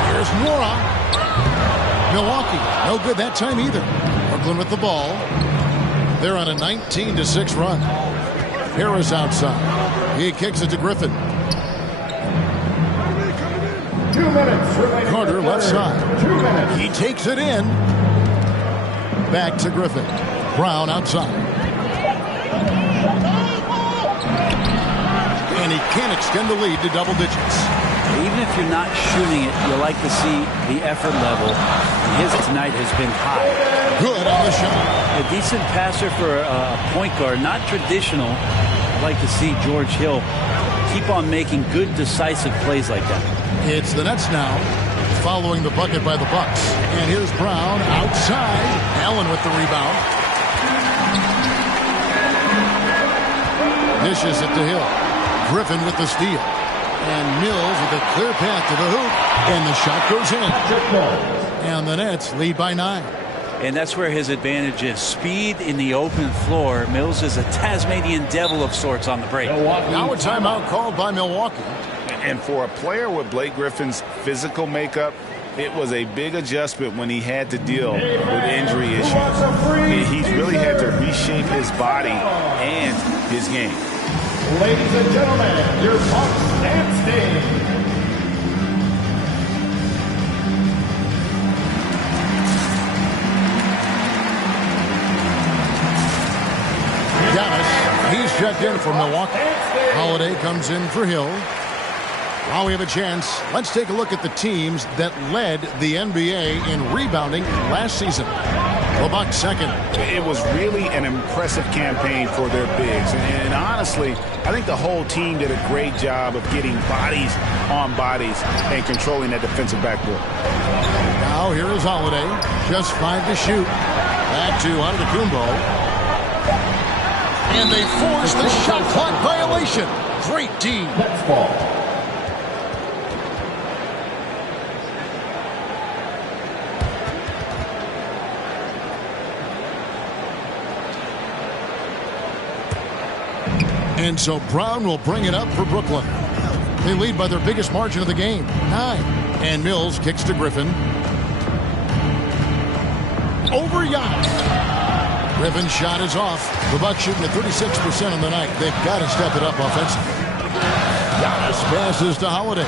Here's Nora. Milwaukee, no good that time either. Brooklyn with the ball. They're on a 19-6 run. Harris outside. He kicks it to Griffin. 2 minutes remaining. Carter left side. 2 minutes. He takes it in. Back to Griffin. Brown outside. And he can't extend the lead to double digits. Even if you're not shooting it, you like to see the effort level. And his tonight has been high. Good on the shot. A decent passer for a point guard, not traditional. I'd like to see George Hill keep on making good, decisive plays like that. It's the Nets now, following the bucket by the Bucks. And here's Brown outside. Allen with the rebound. Dishes it to Hill. Griffin with the steal. And Mills with a clear path to the hoop. And the shot goes in. And the Nets lead by 9. And that's where his advantage is. Speed in the open floor. Mills is a Tasmanian devil of sorts on the break. Now a timeout called by Milwaukee. And for a player with Blake Griffin's physical makeup, it was a big adjustment when he had to deal with injury issues. He's really had to reshape his body and his game. Ladies and gentlemen, your Bucks dance team. Giannis, he's checked in for Milwaukee. Holiday comes in for Hill. Now we have a chance. Let's take a look at the teams that led the NBA in rebounding last season. The Bucks second. It was really an impressive campaign for their bigs. And honestly, I think the whole team did a great job of getting bodies on bodies and controlling that defensive backboard. Now here is Holiday. Just 5 to shoot. Back to Antetokounmpo. And they force the shot clock violation. Great D. Let's ball. And so Brown will bring it up for Brooklyn. They lead by their biggest margin of the game, 9. And Mills kicks to Griffin. Over Giannis. Griffin's shot is off. The Bucks shooting at 36% on the night. They've got to step it up offensively. Giannis passes to Holiday.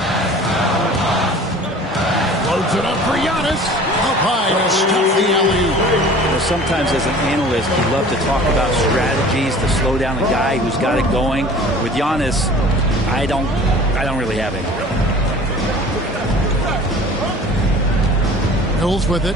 Floats it up for Giannis. Up high to stop the alley-oop. Sometimes as an analyst, you love to talk about strategies to slow down the guy who's got it going. With Giannis, I don't really have any. Mills with it.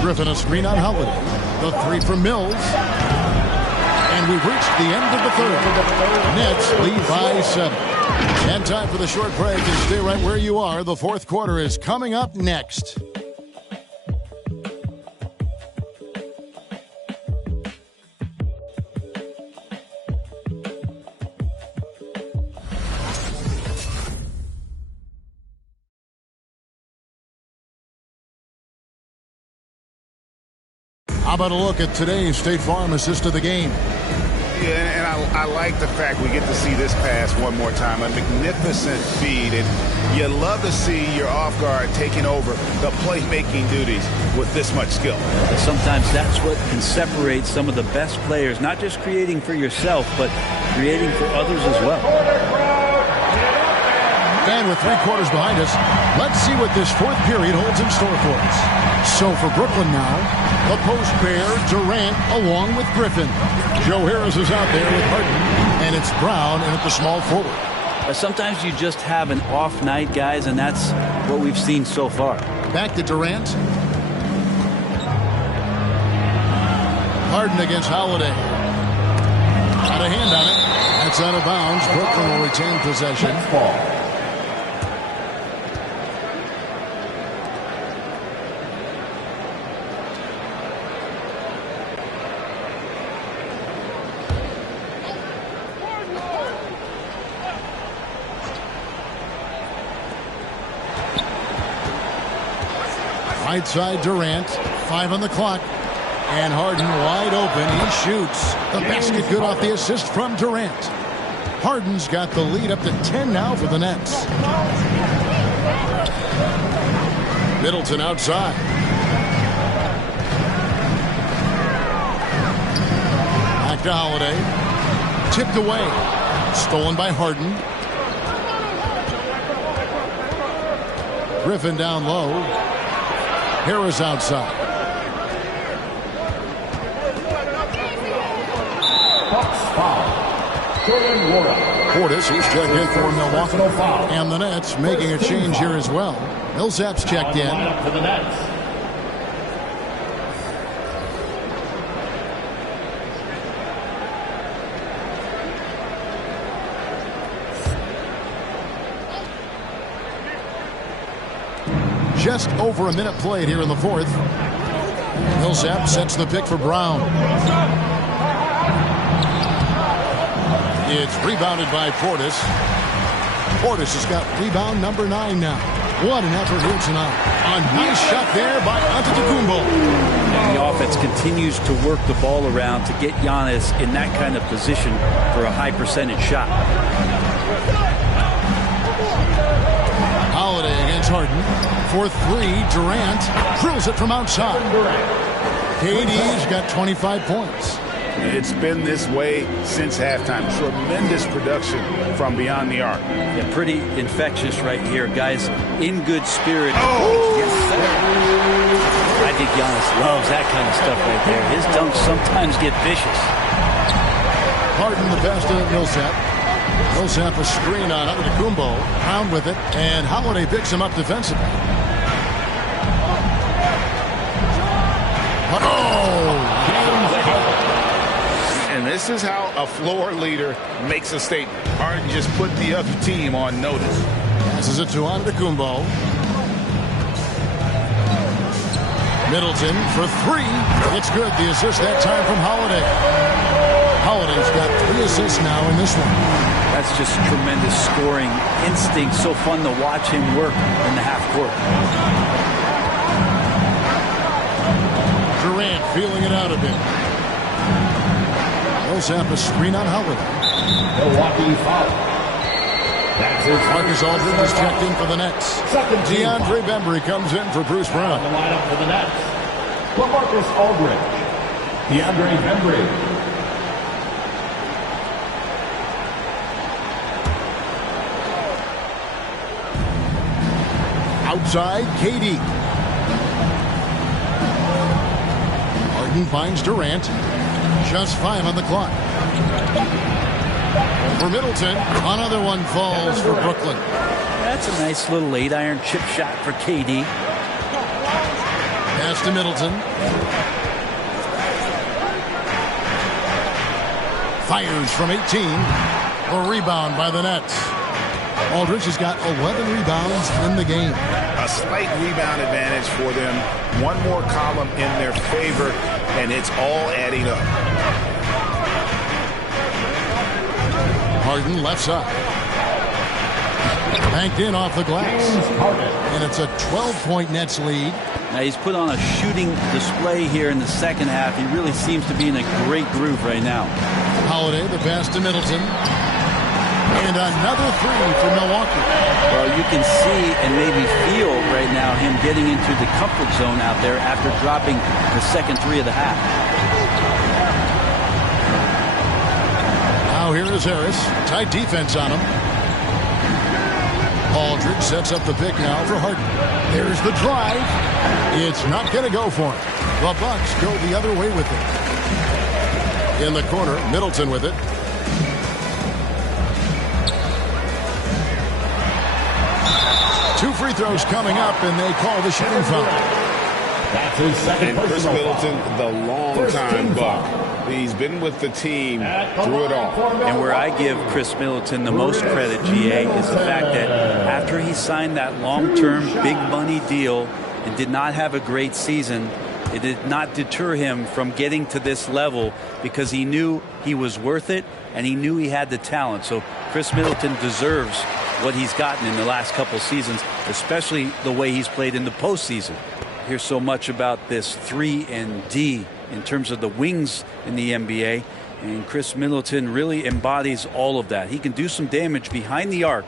Griffin a screen on Holiday. The 3 from Mills. And we've reached the end of the third. Nets lead by 7. And time for the short break, and stay right where you are. The fourth quarter is coming up next. How about a look at today's State Farm assist of the game? Yeah, and I like the fact we get to see this pass one more time. A magnificent feed, and you love to see your off guard taking over the playmaking duties with this much skill. Sometimes that's what can separate some of the best players, not just creating for yourself, but creating for others as well. And with 3 quarters behind us, let's see what this fourth period holds in store for us. So for Brooklyn now, the post pair, Durant along with Griffin. Joe Harris is out there with Harden, and it's Brown in at the small forward. Sometimes you just have an off night, guys, and that's what we've seen so far. Back to Durant. Harden against Holiday. Got a hand on it. That's out of bounds. Brooklyn will retain possession. Ball. Right side Durant, 5 on the clock, and Harden wide open. He shoots. The basket good off the assist from Durant. Harden's got the lead up to 10 now for the Nets. Middleton outside. Back to Holiday. Tipped away. Stolen by Harden. Griffin down low. Harris outside. Bucks foul. Jordan Nwora. Portis, who's checked in for Milwaukee. And the Nets making a change here as well. Millsap's checked in. For the Nets. Just over a minute played here in the fourth. Millsap sets the pick for Brown. It's rebounded by Portis. Portis has got rebound number 9 now. What an effort here tonight. A nice shot there by Antetokounmpo. And the offense continues to work the ball around to get Giannis in that kind of position for a high percentage shot. Holiday against Harden. For 3, Durant drills it from outside. KD's got 25 points. It's been this way since halftime. Tremendous production from beyond the arc. Yeah, pretty infectious right here, guys. In good spirit. Oh! Yes, sir. I think Giannis loves that kind of stuff right there. His dunks sometimes get vicious. Harden the pass to Millsap. Millsap a screen on Antetokounmpo. Brown with it, and Holiday picks him up defensively. And this is how a floor leader makes a statement. Harden just put the other team on notice. Passes it to Antetokounmpo. Middleton for 3. It's good. The assist that time from Holiday. Holiday's got 3 assists now in this one. That's just tremendous scoring instinct. So fun to watch him work in the half court. Durant feeling it out a bit. Millsap a screen on Holiday. Milwaukee foul. That's his Marcus Aldridge is checked in for the Nets. DeAndre Bembry comes in for Bruce Brown. The lineup for the Nets. LaMarcus Aldridge. DeAndre Bembry. Outside, KD. Harden finds Durant. Just 5 on the clock. For Middleton, another one falls for Brooklyn. That's a nice little 8-iron chip shot for KD. Pass to Middleton. Fires from 18. A rebound by the Nets. Aldridge has got 11 rebounds in the game. A slight rebound advantage for them. One more column in their favor, and it's all adding up. Harden left side. Banked in off the glass. And it's a 12-point Nets lead. Now he's put on a shooting display here in the second half. He really seems to be in a great groove right now. Holiday, the pass to Middleton. And another 3 for Milwaukee. Well, you can see and maybe feel right now him getting into the comfort zone out there after dropping the second 3 of the half. Now here is Harris. Tight defense on him. Aldridge sets up the pick now for Harden. There's the drive. It's not going to go for him. The Bucks go the other way with it. In the corner, Middleton with it. Two free throws coming up, and they call the shooting foul. That's his second. And Chris Middleton, the long-time Buck. He's been with the team through it all. And where I give Chris Middleton the most credit, GA, is the fact that after he signed that long-term big money deal and did not have a great season, it did not deter him from getting to this level because he knew he was worth it and he knew he had the talent. So Chris Middleton deserves what he's gotten in the last couple seasons, especially the way he's played in the postseason. Hear so much about this 3 and D in terms of the wings in the NBA, and Chris Middleton really embodies all of that. He can do some damage behind the arc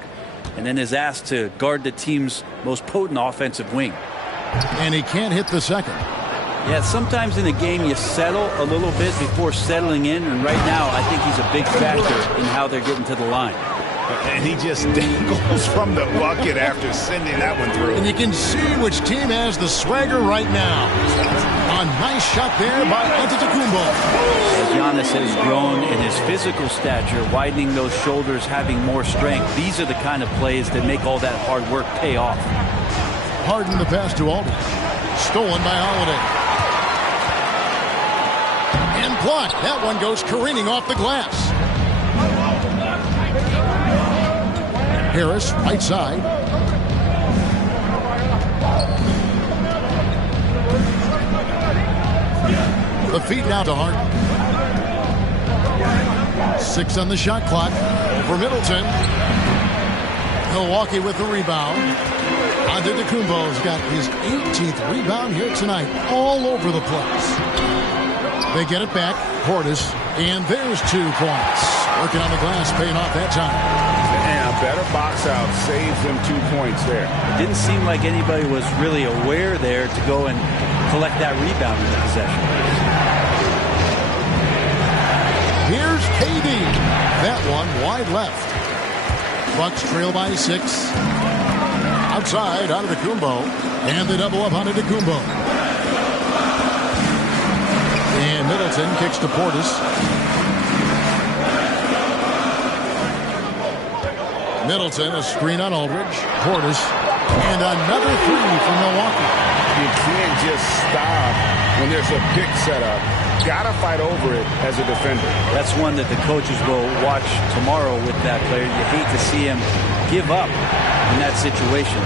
and then is asked to guard the team's most potent offensive wing. And he can't hit the second. Yeah, sometimes in a game you settle a little bit before settling in, and right now I think he's a big factor in how they're getting to the line. And he just dangles from the bucket after sending that one through. And you can see which team has the swagger right now. A nice shot there by Antetokounmpo. As Giannis has grown in his physical stature, widening those shoulders, having more strength, these are the kind of plays that make all that hard work pay off. Harden the pass to Aldridge. Stolen by Holiday. And blocked. That one goes careening off the glass. Harris, right side. The feed now to Harden. 6 on the shot clock for Middleton. Milwaukee with the rebound. Antetokounmpo's got his 18th rebound here tonight. All over the place. They get it back. Portis. And there's 2 points. Working on the glass, paying off that time. And a better box out saves them 2 points there. It didn't seem like anybody was really aware there to go and collect that rebound in the possession. Here's KD. That one wide left. Bucks trail by 6. Outside, Antetokounmpo. And they double up Antetokounmpo. And Middleton kicks to Portis. Middleton, a screen on Aldridge. Portis. And another 3 from Milwaukee. You can't just stop when there's a pick set up. Gotta fight over it as a defender. That's one that the coaches will watch tomorrow with that player. You hate to see him give up in that situation.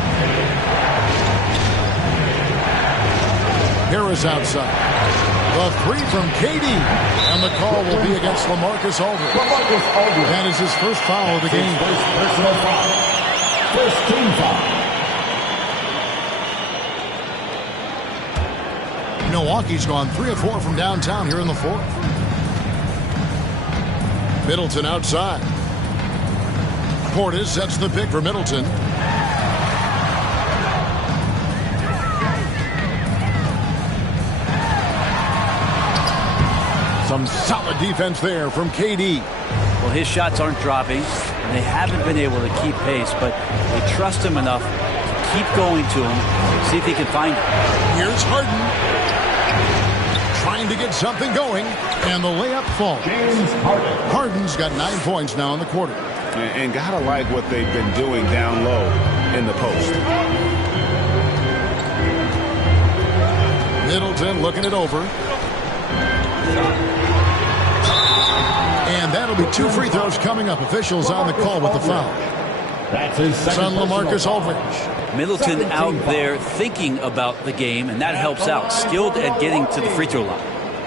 Harris outside. The 3 from KD. And the call will be against LaMarcus Aldridge. That is his first foul of the game. Personal foul. First team foul. Milwaukee's gone 3 of 4 from downtown here in the 4th. Middleton outside. Portis sets the pick for Middleton. Some solid defense there from KD. Well, his shots aren't dropping, and they haven't been able to keep pace, but they trust him enough to keep going to him, see if he can find it. Here's Harden. Trying to get something going, and the layup falls. James Harden. Harden's got 9 points now in the quarter. And gotta like what they've been doing down low in the post. Middleton looking it over. And that'll be 2 free throws coming up. Officials on the call with the foul. That's his Son LaMarcus Aldridge. Middleton out there thinking about the game, and that helps out. Skilled at getting to the free throw line.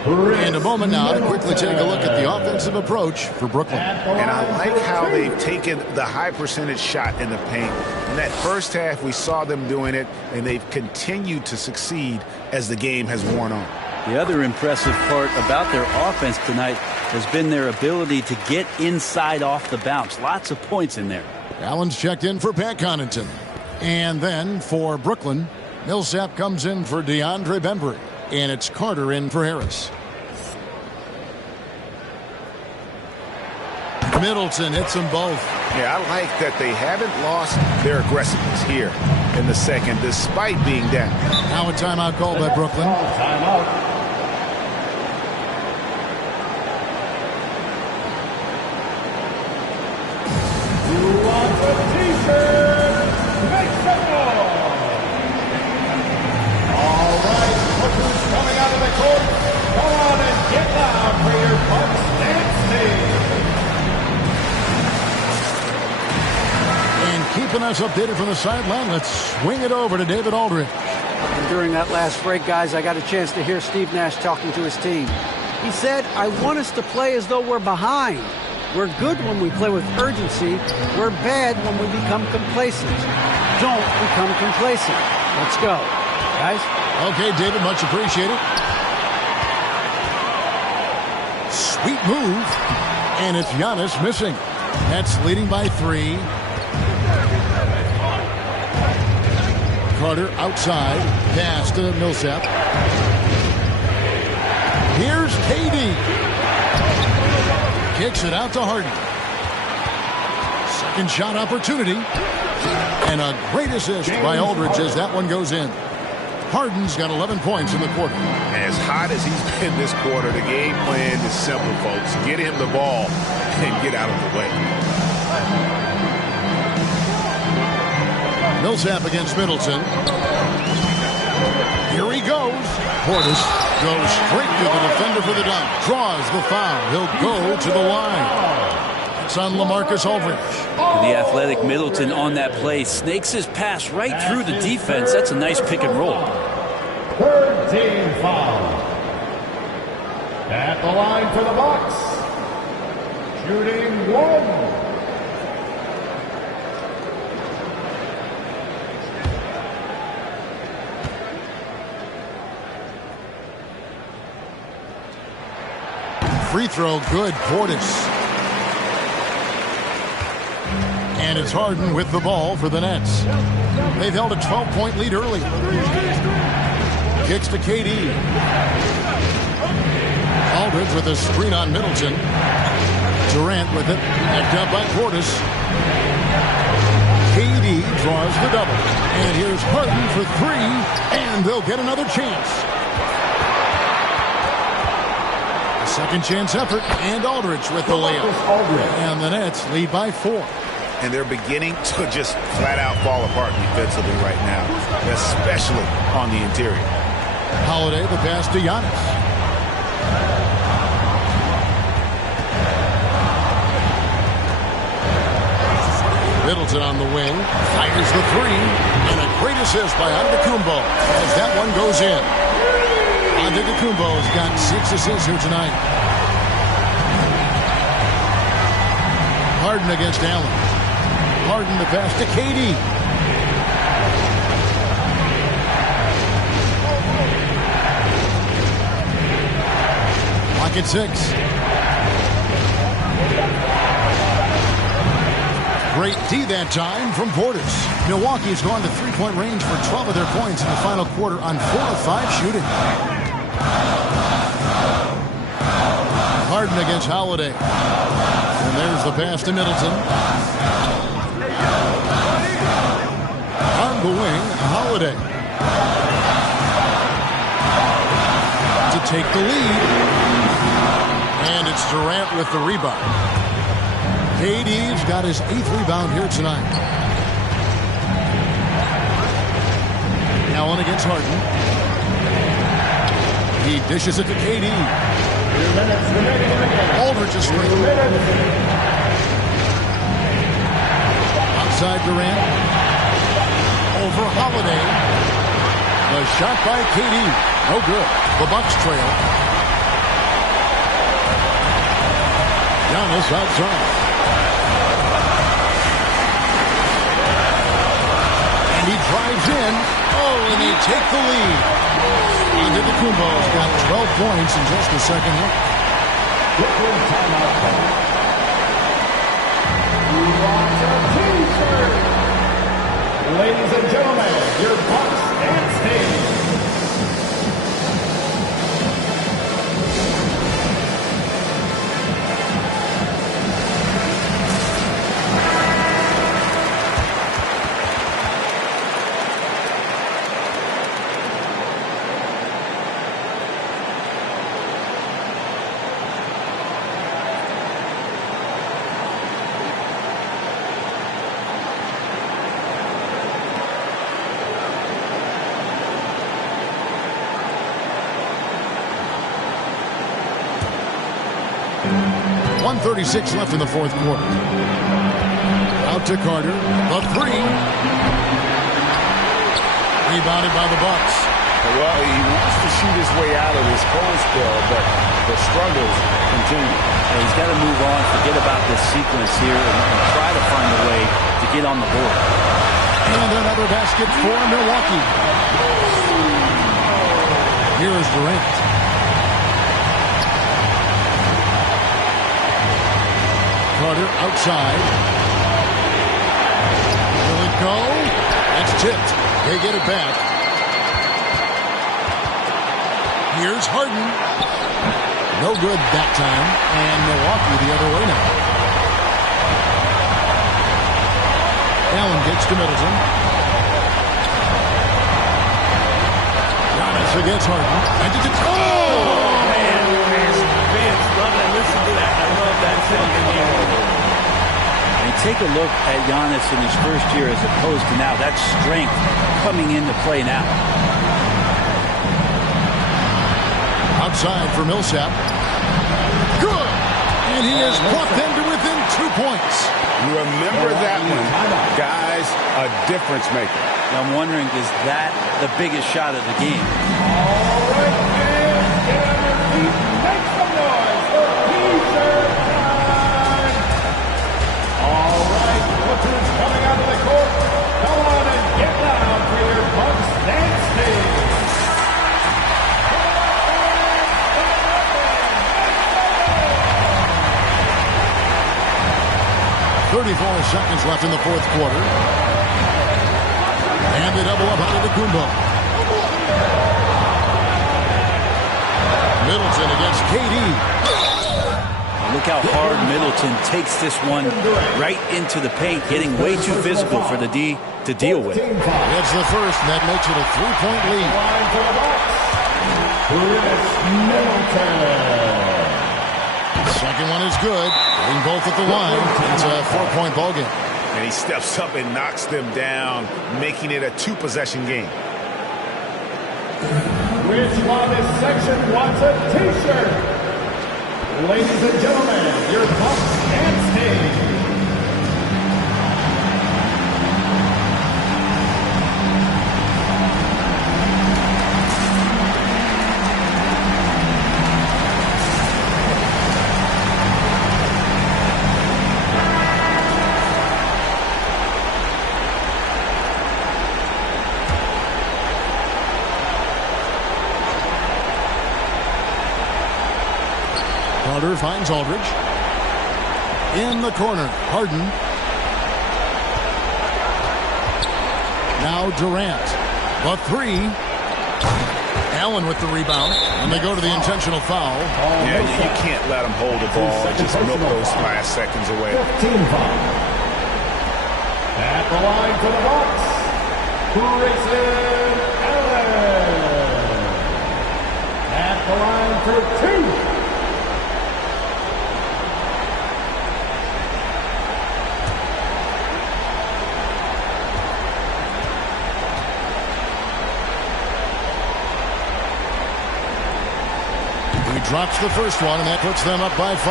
And a moment now to quickly take a look at the offensive approach for Brooklyn. And I like how they've taken the high percentage shot in the paint. In that first half, we saw them doing it, and they've continued to succeed as the game has worn on. The other impressive part about their offense tonight has been their ability to get inside off the bounce. Lots of points in there. Allen's checked in for Pat Connaughton. And then for Brooklyn, Millsap comes in for DeAndre Bembry. And it's Carter in for Harris. Middleton hits them both. Yeah, I like that they haven't lost their aggressiveness here in the second, despite being down. Now a timeout called by Brooklyn. Timeout. Who wants a t-shirt? Make some noise! All right, look who's coming out of the court. Go on and get loud for your Bucks dance team. And keeping us updated from the sideline, let's swing it over to David Aldridge. And during that last break, guys, I got a chance to hear Steve Nash talking to his team. He said, I want us to play as though we're behind. We're good when we play with urgency. We're bad when we become complacent. Don't become complacent. Let's go. Guys? Okay, David, much appreciated. Sweet move. And it's Giannis missing. That's leading by 3. Carter outside. Pass to Millsap. Here's KD. Kicks it out to Harden. Second shot opportunity. And a great assist by Aldridge as that one goes in. Harden's got 11 points in the quarter. As hot as he's been this quarter, the game plan is simple, folks. Get him the ball and get out of the way. Millsap against Middleton. Here he goes. Portis goes straight to the defender for the dunk. Draws the foul. He'll go to the line. It's on LaMarcus Aldridge. The athletic Middleton on that play snakes his pass right through the defense. That's a nice pick and roll. Third team foul. At the line for the Bucks. Shooting one. Free throw good. Portis. And it's Harden with the ball for the Nets. They've held a 12-point lead early. Kicks to KD. Aldridge with a screen on Middleton. Durant with it. Backed up by Portis. KD draws the double. And here's Harden for three. And they'll get another chance. A second chance effort. And Aldridge with the layup. And the Nets lead by 4. And they're beginning to just flat out fall apart defensively right now, especially on the interior. Holiday, the pass to Giannis. Middleton on the wing, fires the three, and a great assist by Antetokounmpo as that one goes in. Antetokounmpo's got 6 assists here tonight. Harden against Allen. Harden the pass to KD. Lock at 6. Great D that time from Portis. Milwaukee's gone to three-point range for 12 of their points in the final quarter on 4 of 5 shooting. Harden against Holiday. And there's the pass to Middleton. On the wing, Holiday. To take the lead. And it's Durant with the rebound. KD's got his 8th rebound here tonight. Allen against Harden. He dishes it to KD. Aldridge is straight. Outside Durant. Over Holiday. The shot by KD. No good. The Bucks trail. Giannis outside. And he drives in. Oh, and they take the lead. Antetokounmpo's got 12 points in just the second half. Ladies and gentlemen, your Bucks dance team. .36 left in the fourth quarter. Out to Carter. The three. Rebounded by the Bucks. Well, he wants to shoot his way out of this cold spell, but the struggles continue. And he's got to move on, forget about this sequence here, and try to find a way to get on the board. And another basket for Milwaukee. Here is Durant. Carter outside. Will it go? That's tipped. They get it back. Here's Harden. No good that time. And Milwaukee the other way now. Allen gets to Middleton. Giannis against Harden. And to the Man, fans love that. Listen to that. I love that sound in the air. And take a look at Giannis in his first year as opposed to now. That strength coming into play now. Outside for Millsap. Good! And he has brought them to within 2 points. You remember that one. Guys, a difference maker. I'm wondering, is that the biggest shot of the game? All right, fans, get on your feet. Make some noise for T-shirt time. All right, look who's coming out of the court. Come on and get down for your Bucks dance stage. 34 seconds left in the fourth quarter. And they double up out of the Kumbo. Middleton against KD. Look how hard Middleton takes this one right into the paint, getting way too physical for the D to deal with. That's the first, and that makes it a 3-point lead. Second one is good. Getting both at the line. It's a 4-point ball game. And he steps up and knocks them down, making it a 2-possession game. Which one this section wants a T-shirt? Ladies and gentlemen, your Bucks dance stage. Carter finds Aldridge. In the corner, Harden. Now Durant. The three. Allen with the rebound. And they go to the intentional foul. Yeah, you can't let them hold the ball and just milk those last seconds away. 15 foul. At the line for the Bucks, Grayson Allen. At the line for 2. Drops the first one, and that puts them up by 5.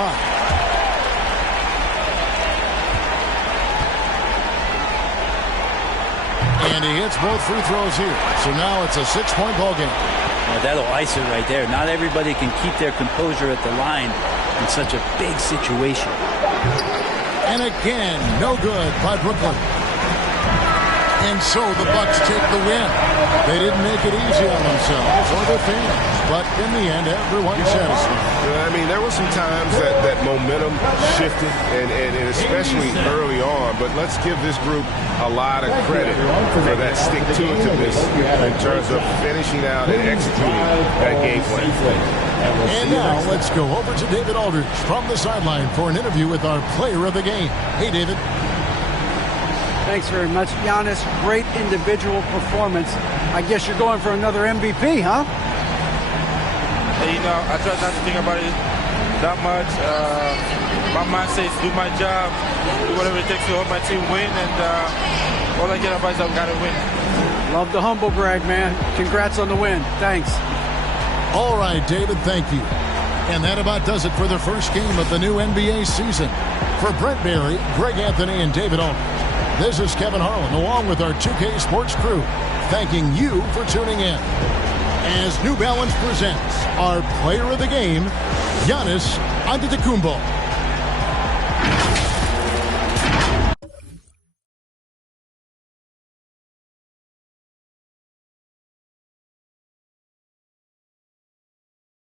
And he hits both free throws here. So now it's a 6-point ball game. That'll ice it right there. Not everybody can keep their composure at the line in such a big situation. And again, no good by Brooklyn. And so the Bucks take the win. They didn't make it easy on themselves or their fans, but in the end, everyone's satisfied. I mean, there were some times that momentum shifted, and especially early on, but let's give this group a lot of credit for that stick-to-itiveness in terms of finishing out and executing that game plan. And now let's go over to David Aldridge from the sideline for an interview with our player of the game. Hey, David. Thanks very much, Giannis. Great individual performance. I guess you're going for another MVP, huh? Hey, I try not to think about it that much. My mindset is do my job, do whatever it takes to help my team win, and all I care about is I've got to win. Love the humble brag, man. Congrats on the win. Thanks. All right, David, thank you. And that about does it for the first game of the new NBA season. For Brent Barry, Greg Anthony, and David Aldridge, this is Kevin Harlan, along with our 2K Sports crew, thanking you for tuning in. As New Balance presents our player of the game, Giannis Antetokounmpo.